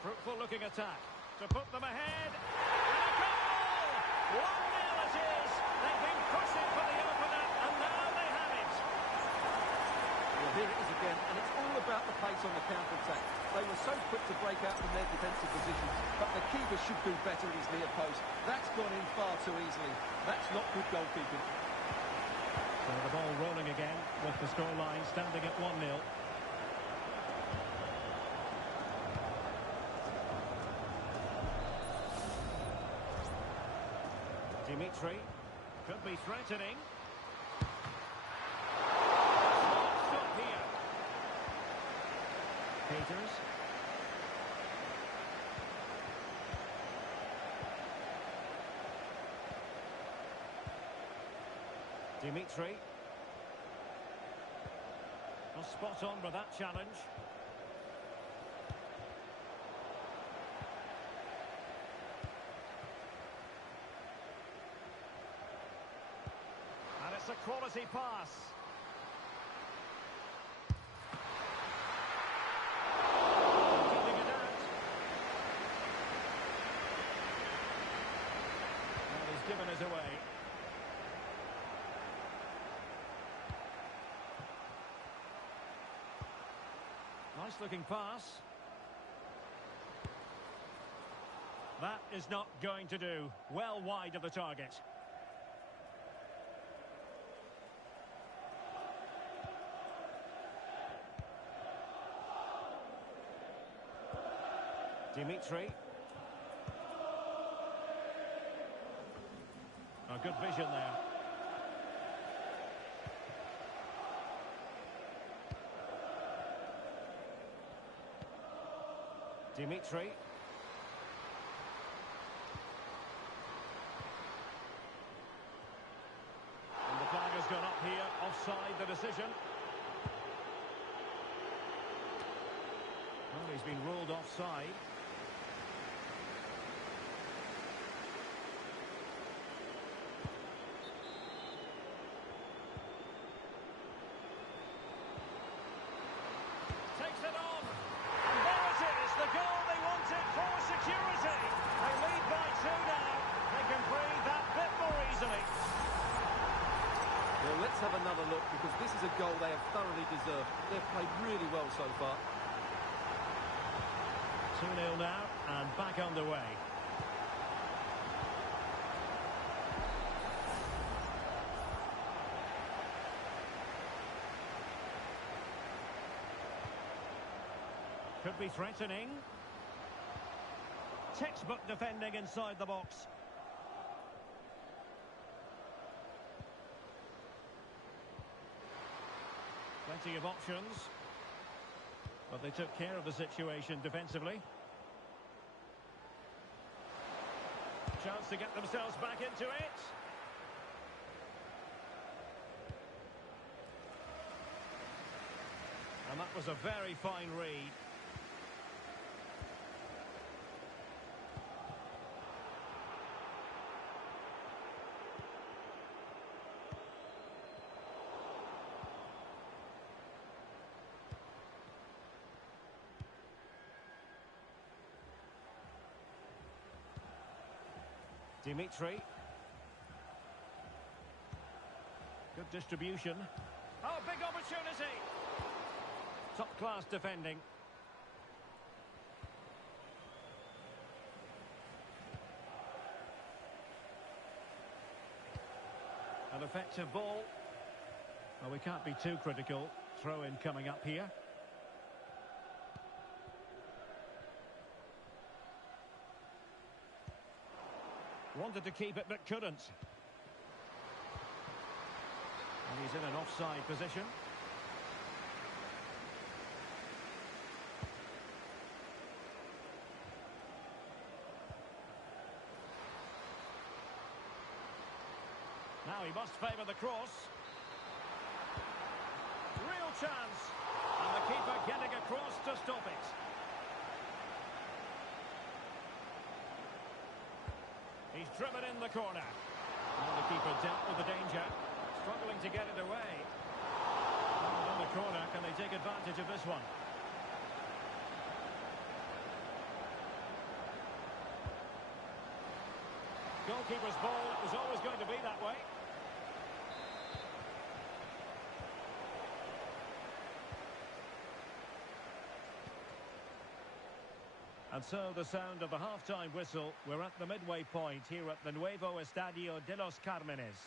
Fruitful looking attack to put them ahead. And a goal! 1-0 it is. They've been pushing for the opener, and now they have it. Well, here it is again, and it's all about the pace on the counter-attack. They were so quick to break out from their defensive positions, but the keeper should do better at his near post. That's gone in far too easily. That's not good goalkeeping. So the ball rolling again with the scoreline standing at 1-0. Dimitri could be threatening. Stop here. Peters. Dimitri. Well, spot on with that challenge. It's a quality pass. Keeping it out. Well, he's given us away. Nice looking pass. That is not going to do. Well wide of the target. Dimitri. A good vision there. Dimitri. And the flag has gone up here, offside the decision. Well, he's been ruled offside. Takes it on. And there it is, the goal have another look, because this is a goal they have thoroughly deserved. They've played really well so far. 2-0 now, and back underway. Could be threatening. Textbook defending inside the box. Plenty of options. But they took care of the situation defensively. Chance to get themselves back into it. And that was a very fine read. Dimitri. Good distribution. Oh, big opportunity. Top class defending. An effective ball. Well, we can't be too critical. Throw-in coming up here. Wanted to keep it, but couldn't. And he's in an offside position. Now he must favour the cross. Real chance. And the keeper getting across to stop it. He's driven in the corner. Well, the keeper dealt with the danger. Struggling to get it away. And in the corner, can they take advantage of this one? Goalkeeper's ball. It was always going to be that way. And so the sound of the half-time whistle. We're at the midway point here at the Nuevo Estadio de los Cármenes.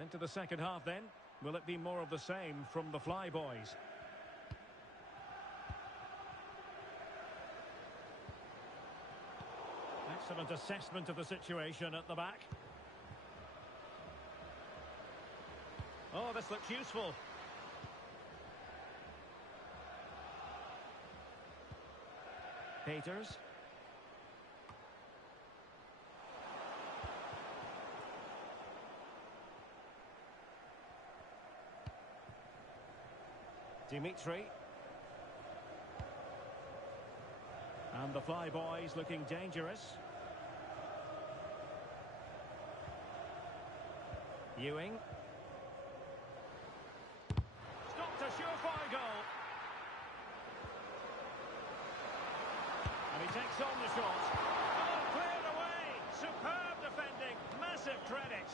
Into the second half then. Will it be more of the same from the Flyboys? Excellent assessment of the situation at the back. Oh, this looks useful. Peters. Dimitri. And the Flyboys looking dangerous. Ewing. Stopped a surefire goal. And he takes on the shot. Oh, cleared away. Superb defending. Massive credit.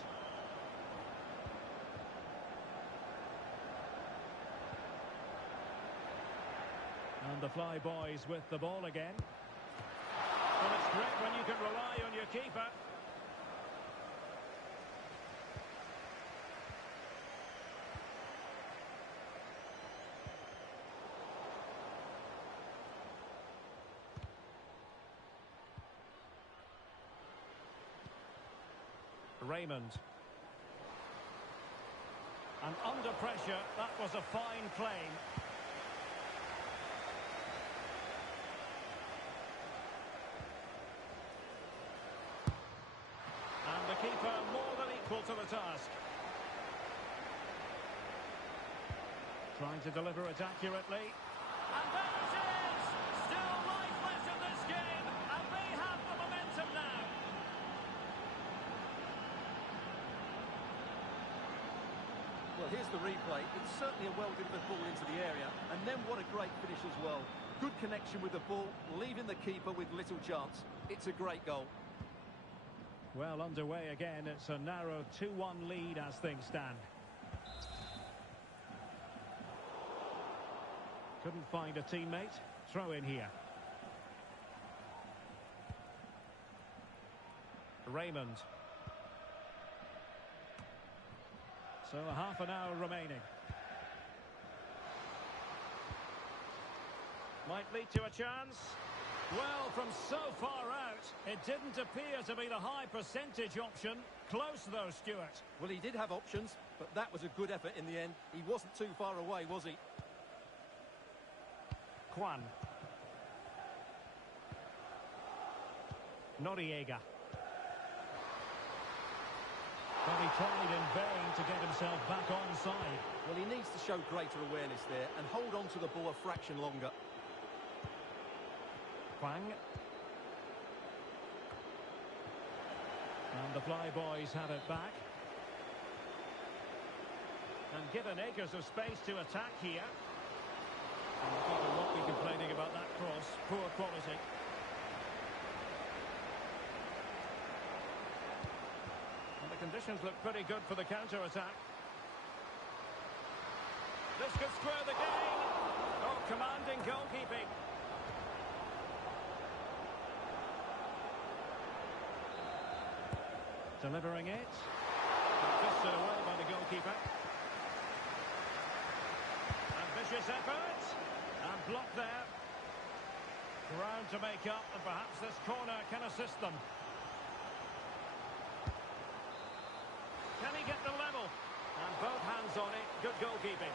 And the Flyboys with the ball again. Well, it's great when you can rely on your keeper. Raymond. And under pressure, that was a fine claim. keeper more than equal to the task. Trying to deliver it accurately. And there it is! Still life left in this game, and they have the momentum now. Well, here's the replay. It's certainly a well-delivered ball into the area, and then what a great finish as well. Good connection with the ball, leaving the keeper with little chance. It's a great goal. Well, underway again. It's a narrow 2-1 lead as things stand. Couldn't find a teammate. Throw in here. Raymond. So half an hour remaining. Might lead to a chance. Well, from so far out, it didn't appear to be the high percentage option. Close though, Stuart. Well, he did have options, but that was a good effort in the end. He wasn't too far away, was he? Kwan. Noriega. But he tried in vain to get himself back onside. Well, he needs to show greater awareness there and hold on to the ball a fraction longer. Kwang. And the Flyboys have it back. And given acres of space to attack here. And the keeper won't be complaining about that cross. Poor quality. And the conditions look pretty good for the counter-attack. This could square the game. Oh, commanding goalkeeping. Delivering it. Fisted away by the goalkeeper. Ambitious effort. And blocked there. Ground to make up, and perhaps this corner can assist them. Can he get the level? And both hands on it. Good goalkeeping.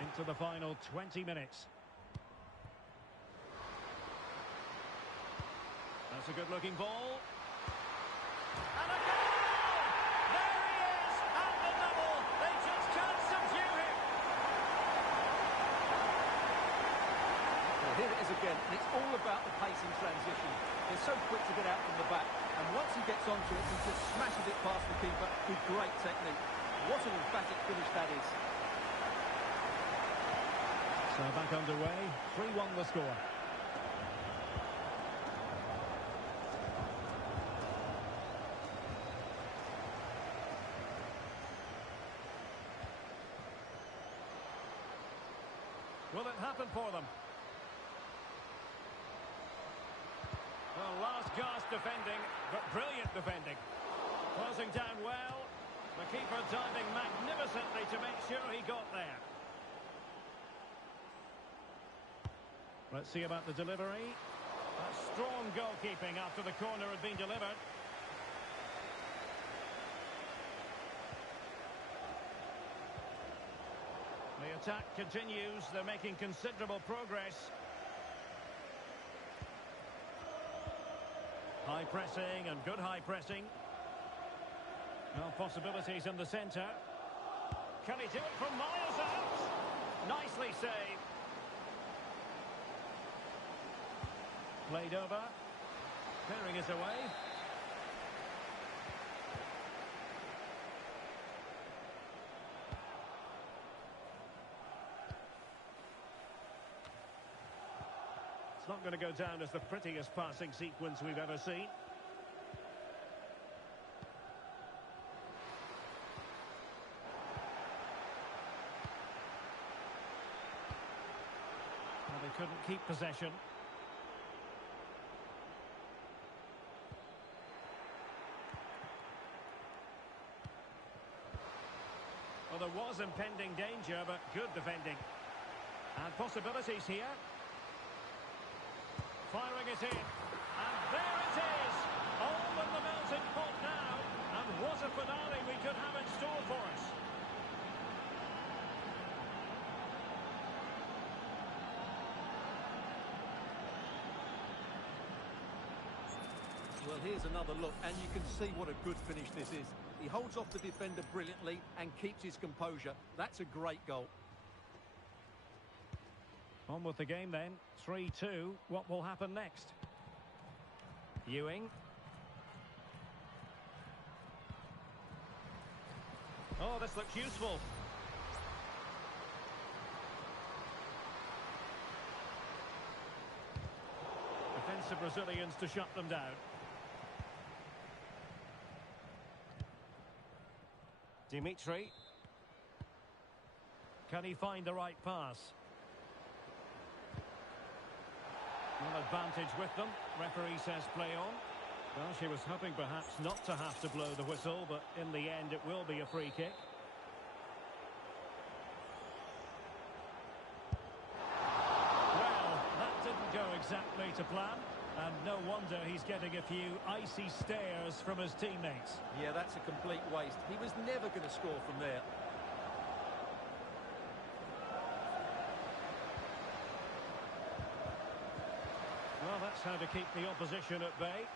Into the final 20 minutes. That's a good-looking ball. And a goal! There he is! And the double! They just can't subdue him! Well, here it is again, and it's all about the pace in transition. They're so quick to get out from the back, and once he gets onto it, he just smashes it past the keeper with great technique. What an emphatic finish that is. So back underway, 3-1 the score. Will it happen for them? Well, last gasp defending, but brilliant defending. Closing down well. The keeper diving magnificently to make sure he got there. Let's see about the delivery. A strong goalkeeping after the corner had been delivered. The attack continues. They're making considerable progress. High pressing and good high pressing. No possibilities in the centre. Can he do it from miles out? Nicely saved. Played over. Clearing it away. It's not going to go down as the prettiest passing sequence we've ever seen. Well, they couldn't keep possession. Well, there was impending danger, but good defending. And possibilities here. Firing it in. And there it is! All in the melting pot now. And what a finale we could have in store for us. Well, here's another look, and you can see what a good finish this is. He holds off the defender brilliantly and keeps his composure. That's a great goal. On with the game then. 3-2. What will happen next? Ewing. Oh, this looks useful. Defensive Brazilians to shut them down. Dimitri. Can he find the right pass? One advantage with them. Referee says play on. Well, she was hoping perhaps not to have to blow the whistle, but in the end it will be a free kick. Well, that didn't go exactly to plan, and no wonder he's getting a few icy stares from his teammates. Yeah, that's a complete waste. He was never going to score from there. Well, that's how to keep the opposition at bay.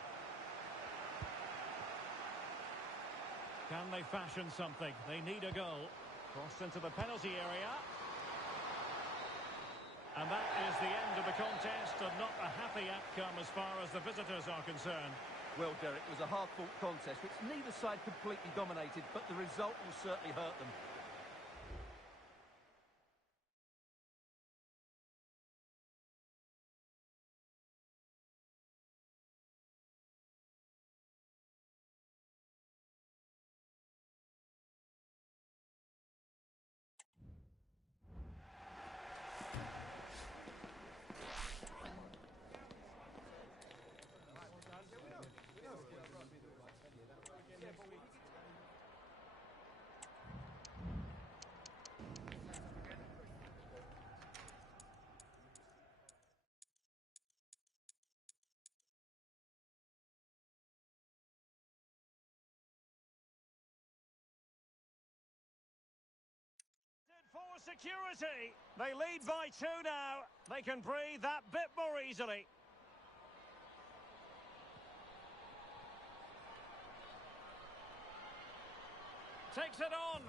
Can they fashion something? They need a goal. Crossed into the penalty area. And that is the end of the contest, and not a happy outcome as far as the visitors are concerned. Well, Derek, it was a hard-fought contest, which neither side completely dominated, but the result will certainly hurt them. For security, they lead by 2 now. They can breathe that bit more easily. Takes it on.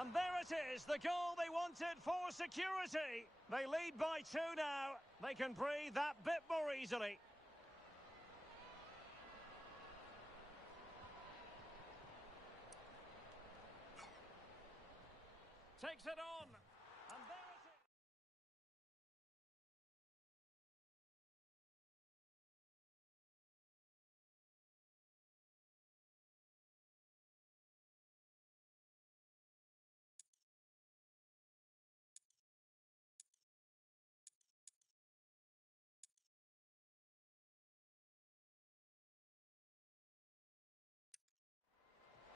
And there it is, the goal they wanted for security. They lead by 2 now. They can breathe that bit more easily. Takes it on. And there it is.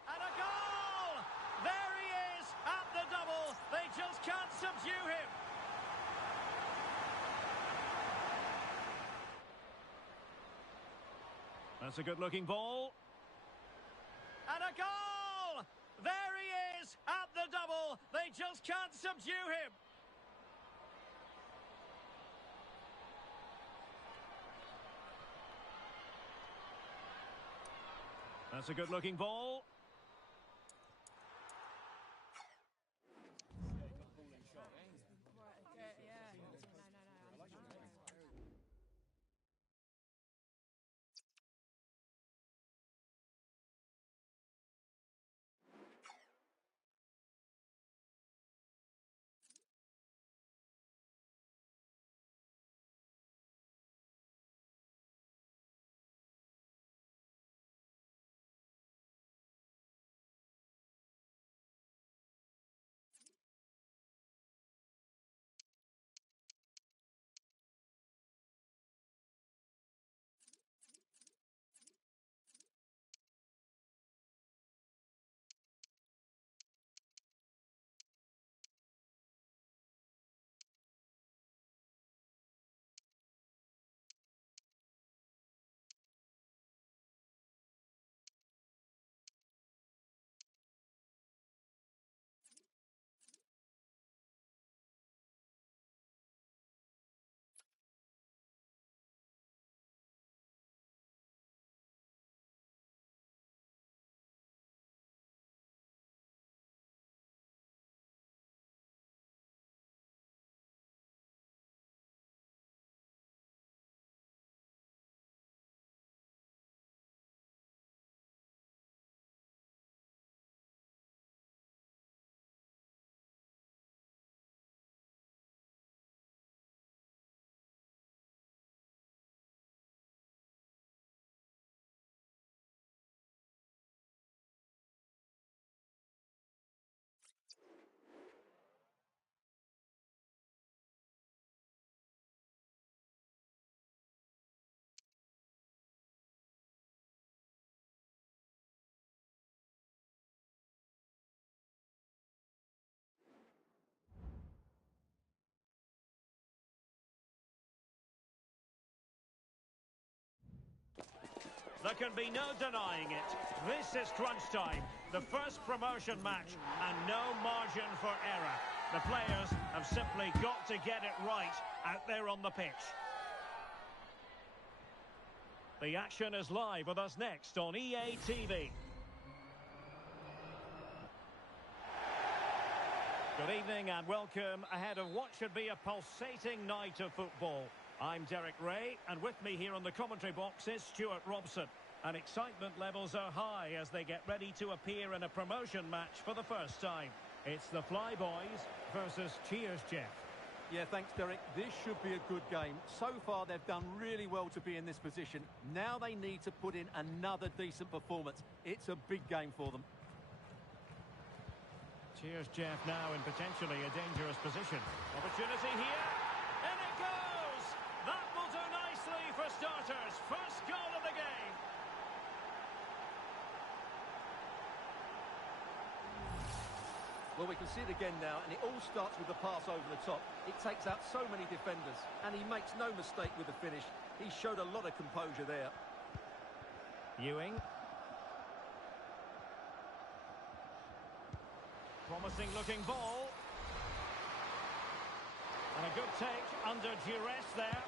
And a goal! There he is at the double. They just can't subdue him. That's a good-looking ball. And a goal! There he is at the double. They just can't subdue him. That's a good-looking ball. There can be no denying it. This is crunch time. The first promotion match and no margin for error. The players have simply got to get it right out there on the pitch. The action is live with us next on EA TV. Good evening and welcome ahead of what should be a pulsating night of football. I'm Derek Ray, and with me here on the commentary box is Stuart Robson. And excitement levels are high as they get ready to appear in a promotion match for the first time. It's the Flyboys versus Cheers Jeff. Yeah, thanks, Derek. This should be a good game. So far, they've done really well to be in this position. Now they need to put in another decent performance. It's a big game for them. Cheers Jeff now in potentially a dangerous position. Opportunity here. In it goes! That will do nicely for starters. First goal of the game. Well, we can see it again now, and it all starts with the pass over the top. It takes out so many defenders, and he makes no mistake with the finish. He showed a lot of composure there. Ewing. Promising looking ball. And a good take under duress there.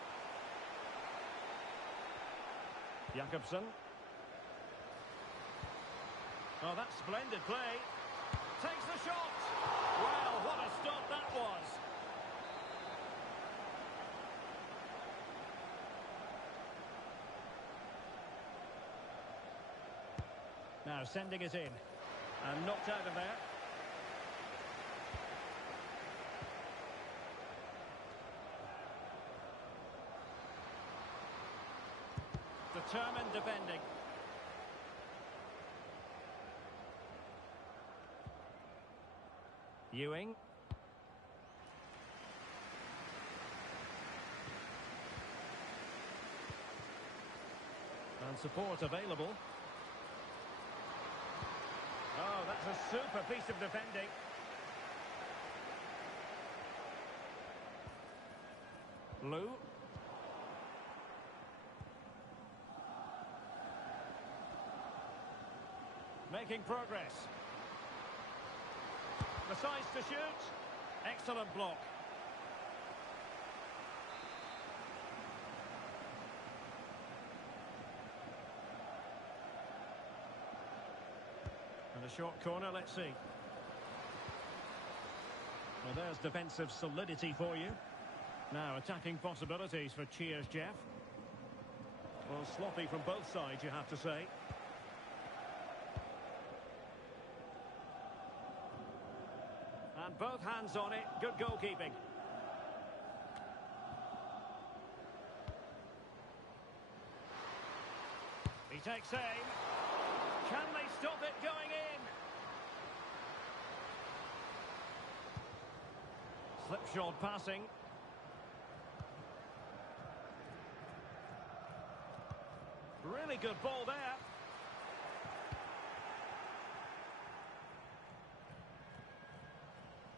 Jakobsen. Oh, that's splendid play. Takes the shot. Well, what a stop that was. Now sending it in. And knocked out of there. Determined defending. Ewing. And support available. Oh, that's a super piece of defending. Lou. Making progress. The size to shoot. Excellent block. And a short corner, let's see. Well, there's defensive solidity for you. Now attacking possibilities for Cheers Jeff. Well, sloppy from both sides, you have to say. And both hands on it. Good goalkeeping. He takes aim. Can they stop it going in? Slipshod passing. Really good ball there.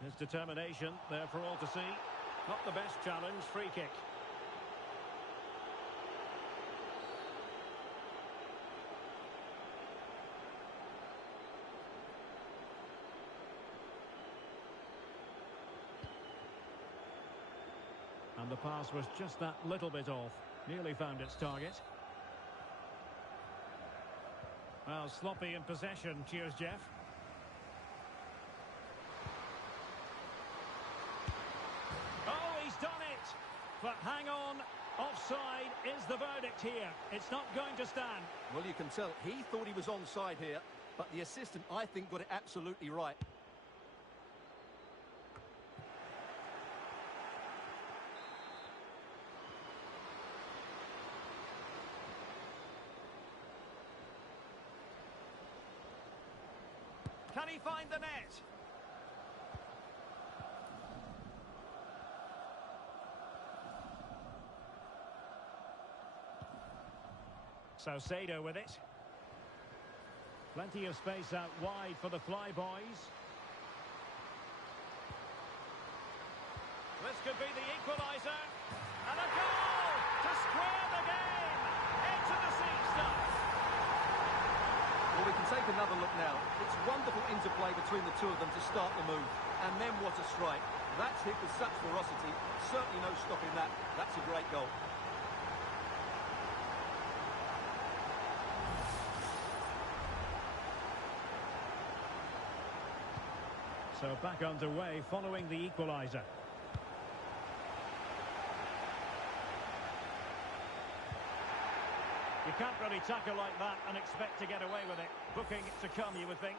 His determination there for all to see. Not the best challenge, free kick. And the pass was just that little bit off. Nearly found its target. Well, sloppy in possession, Cheers Jeff. But hang on, offside is the verdict here. It's not going to stand. Well, you can tell he thought he was onside here, but the assistant, I think, got it absolutely right. Can he find the net? Saucedo with it. Plenty of space out wide for the Flyboys. This could be the equaliser. And a goal to square the game. Into the seat stuff. can take another look now. It's wonderful interplay between the two of them to start the move. And then what a strike. That's hit with such ferocity. Certainly no stopping that. That's a great goal. So back underway following the equaliser. You can't really tackle like that and expect to get away with it. Booking to come, you would think.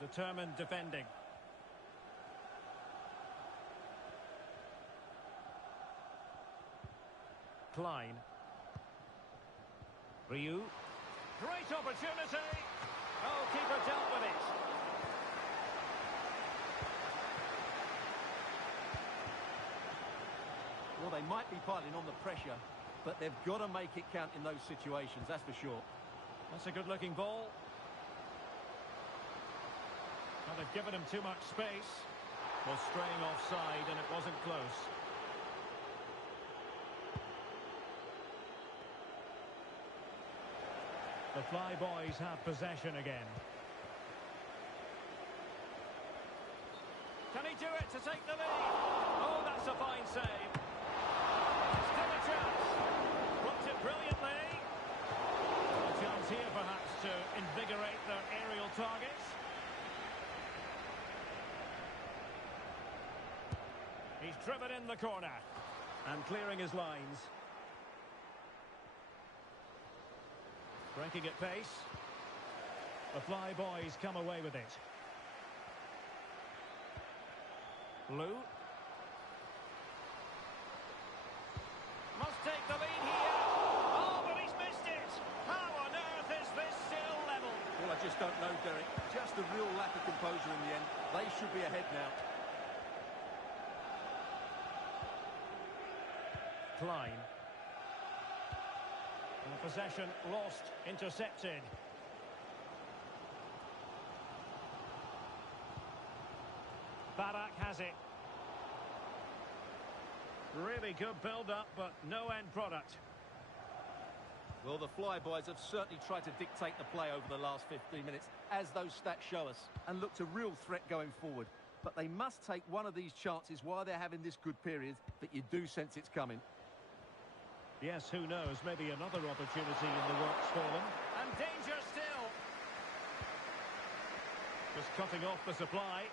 Determined defending. Klein. Ryu. Great opportunity. Oh, keeper dealt with it. Well, they might be piling on the pressure, but they've got to make it count in those situations, that's for sure. That's a good-looking ball. Well, they've given him too much space. Was straying offside, and it wasn't close. The Flyboys have possession again. Can he do it to take the lead? Oh, that's a fine save. Still a chance. Blocked it brilliantly. A chance here, perhaps, to invigorate their aerial targets. He's driven in the corner. And clearing his lines. Breaking at pace. The Flyboys come away with it. Lou. Must take the lead here. Oh, but he's missed it. How on earth is this still level? Well, I just don't know, Derek. Just a real lack of composure in the end. They should be ahead now. Klein. And possession lost, intercepted. Barak has it. Really good build-up, but no end product. Well, the Flyboys have certainly tried to dictate the play over the last 15 minutes, as those stats show us, and looked a real threat going forward. But they must take one of these chances while they're having this good period that you do sense it's coming. Yes, who knows? Maybe another opportunity in the works for them. And danger still. Just cutting off the supply.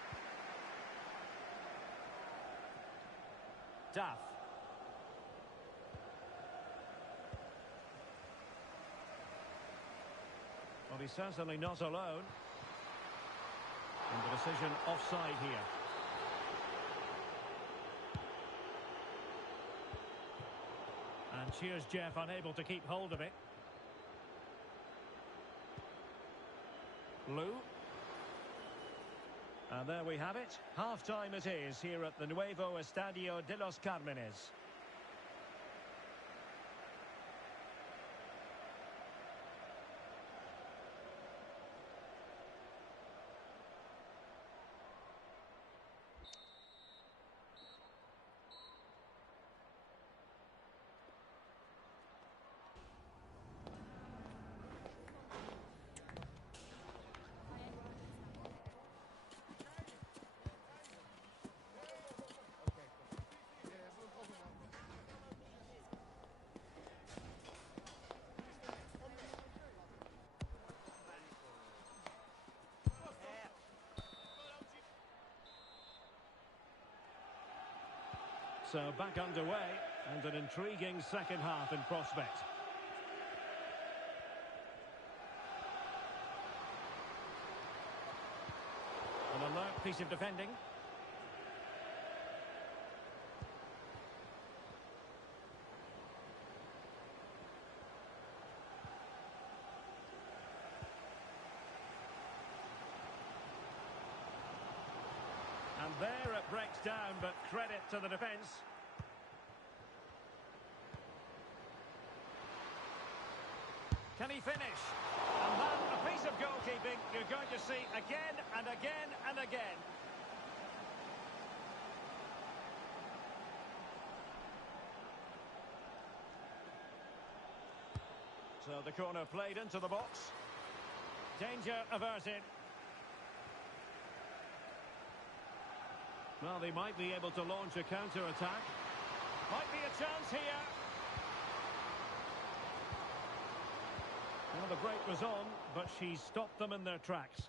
Duff. Well, he's certainly not alone. And the decision offside here. And cheers, Jeff, unable to keep hold of it. Lou. And there we have it. Half-time it is here at the Nuevo Estadio de los Cármenes. So back underway, and an intriguing second half in prospect. An alert piece of defending. And there it breaks down, but credit to the defence. Can he finish? And that, a piece of goalkeeping you you're going to see again and again and again. So the corner played into the box. Danger averted. Well, they might be able to launch a counter-attack. Might be a chance here. Well, the break was on, but she stopped them in their tracks.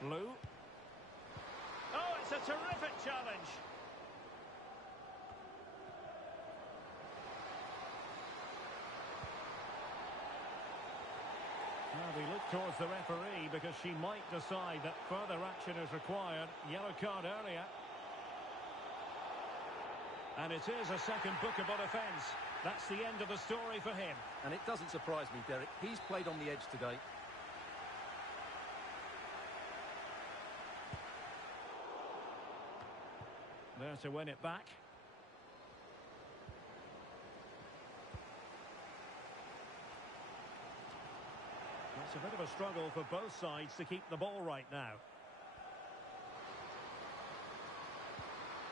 Blue. Oh, it's a terrific challenge. Now we look towards the referee because she might decide that further action is required. Yellow card earlier. And it is a second bookable offence. That's the end of the story for him. And it doesn't surprise me, Derek. He's played on the edge today. There to win it back. It's a bit of a struggle for both sides to keep the ball right now.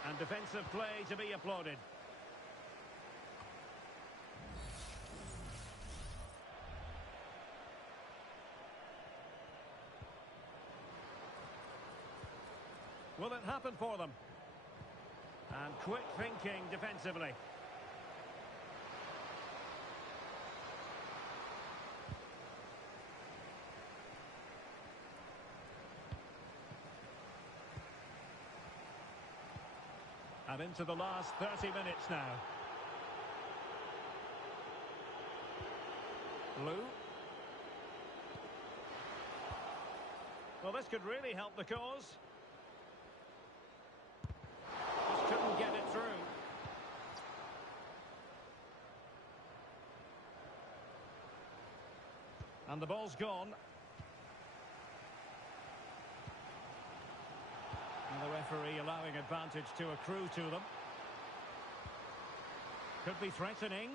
And defensive play to be applauded. Will it happen for them? And quick thinking defensively. And into the last 30 minutes now. Blue. Well, this could really help the cause. Just couldn't get it through. And the ball's gone. And the referee allowing advantage to accrue to them. Could be threatening.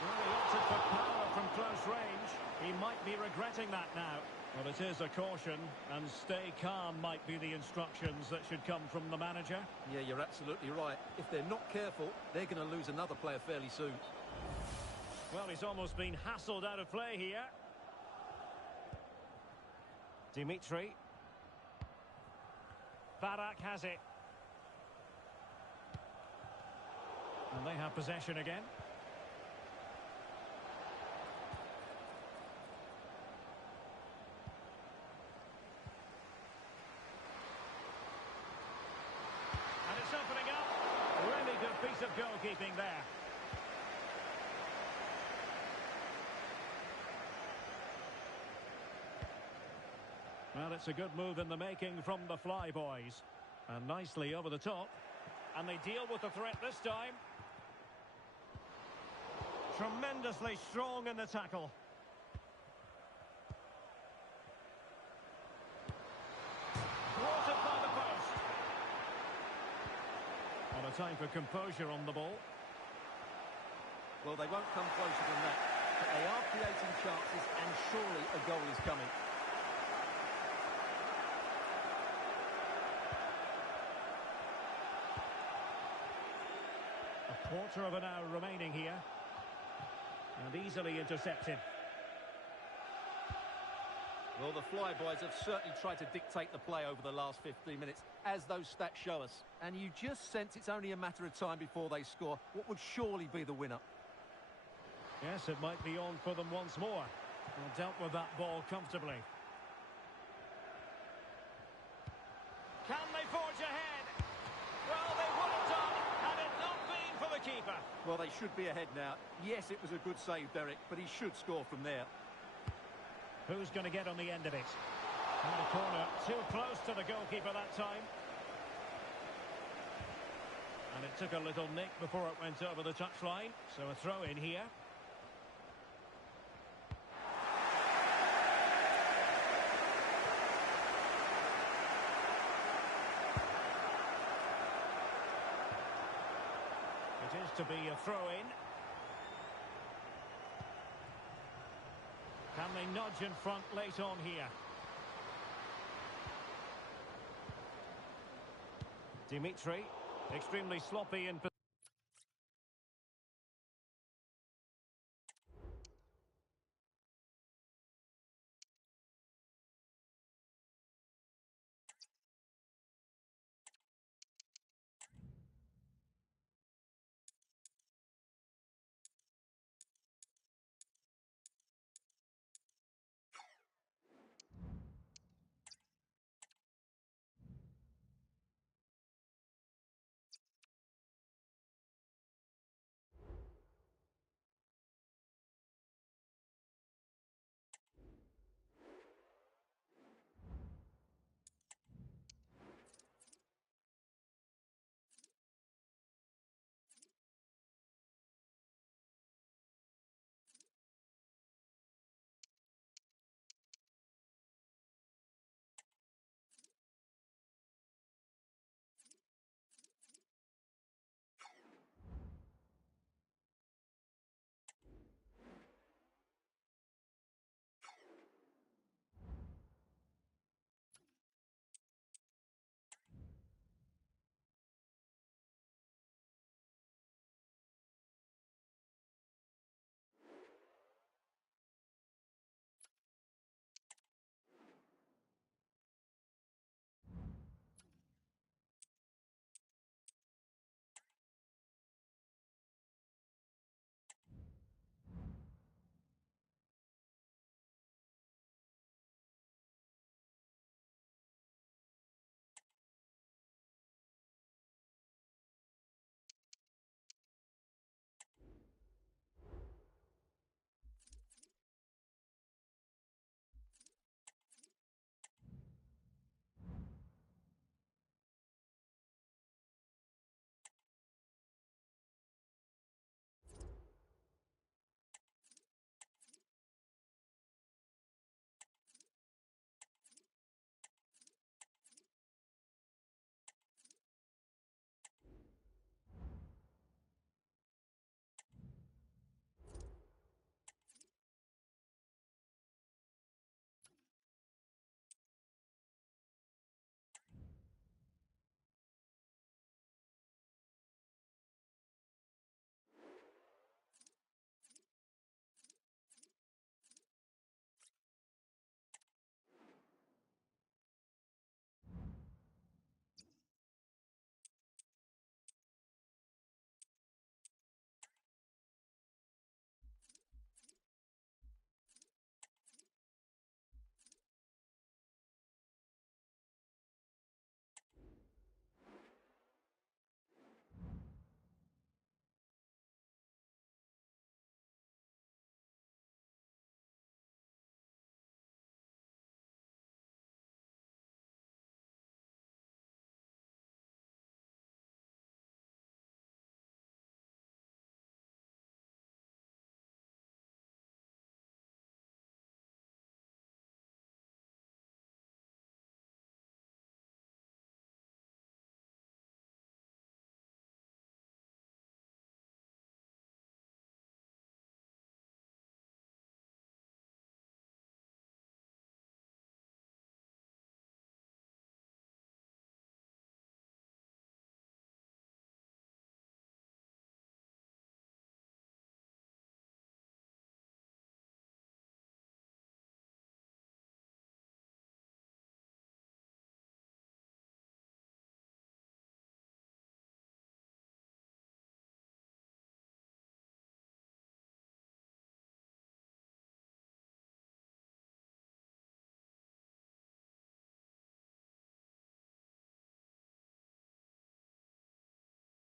Well, he opted for power from close range. He might be regretting that now. Well, it is a caution, and stay calm might be the instructions that should come from the manager. Yeah, you're absolutely right. If they're not careful, they're going to lose another player fairly soon. Well, he's almost been hassled out of play here. Dimitri. Barak has it. And they have possession again. And it's opening up. Really good piece of goalkeeping there. Well, it's a good move in the making from the Fly Boys. And nicely over the top. And they deal with the threat this time. Tremendously strong in the tackle. Thwarted by the post. And a time for composure on the ball. Well, they won't come closer than that. But they are creating chances, and surely a goal is coming. Quarter of an hour remaining here. And easily intercepted. Well, the Flyboys have certainly tried to dictate the play over the last 15 minutes, as those stats show us. And you just sense it's only a matter of time before they score what would surely be the winner. Yes, it might be on for them once more. Well, dealt with that ball comfortably. Can they forge ahead? Well, they would have done had it not been for the keeper. Well, they should be ahead now. Yes, it was a good save, Derek, but he should score from there. Who's going to get on the end of it? And the corner too close to the goalkeeper that time. And it took a little nick before it went over the touchline. So a throw in here. It is to be a throw-in. Can they nudge in front late on here? Dimitri, extremely sloppy in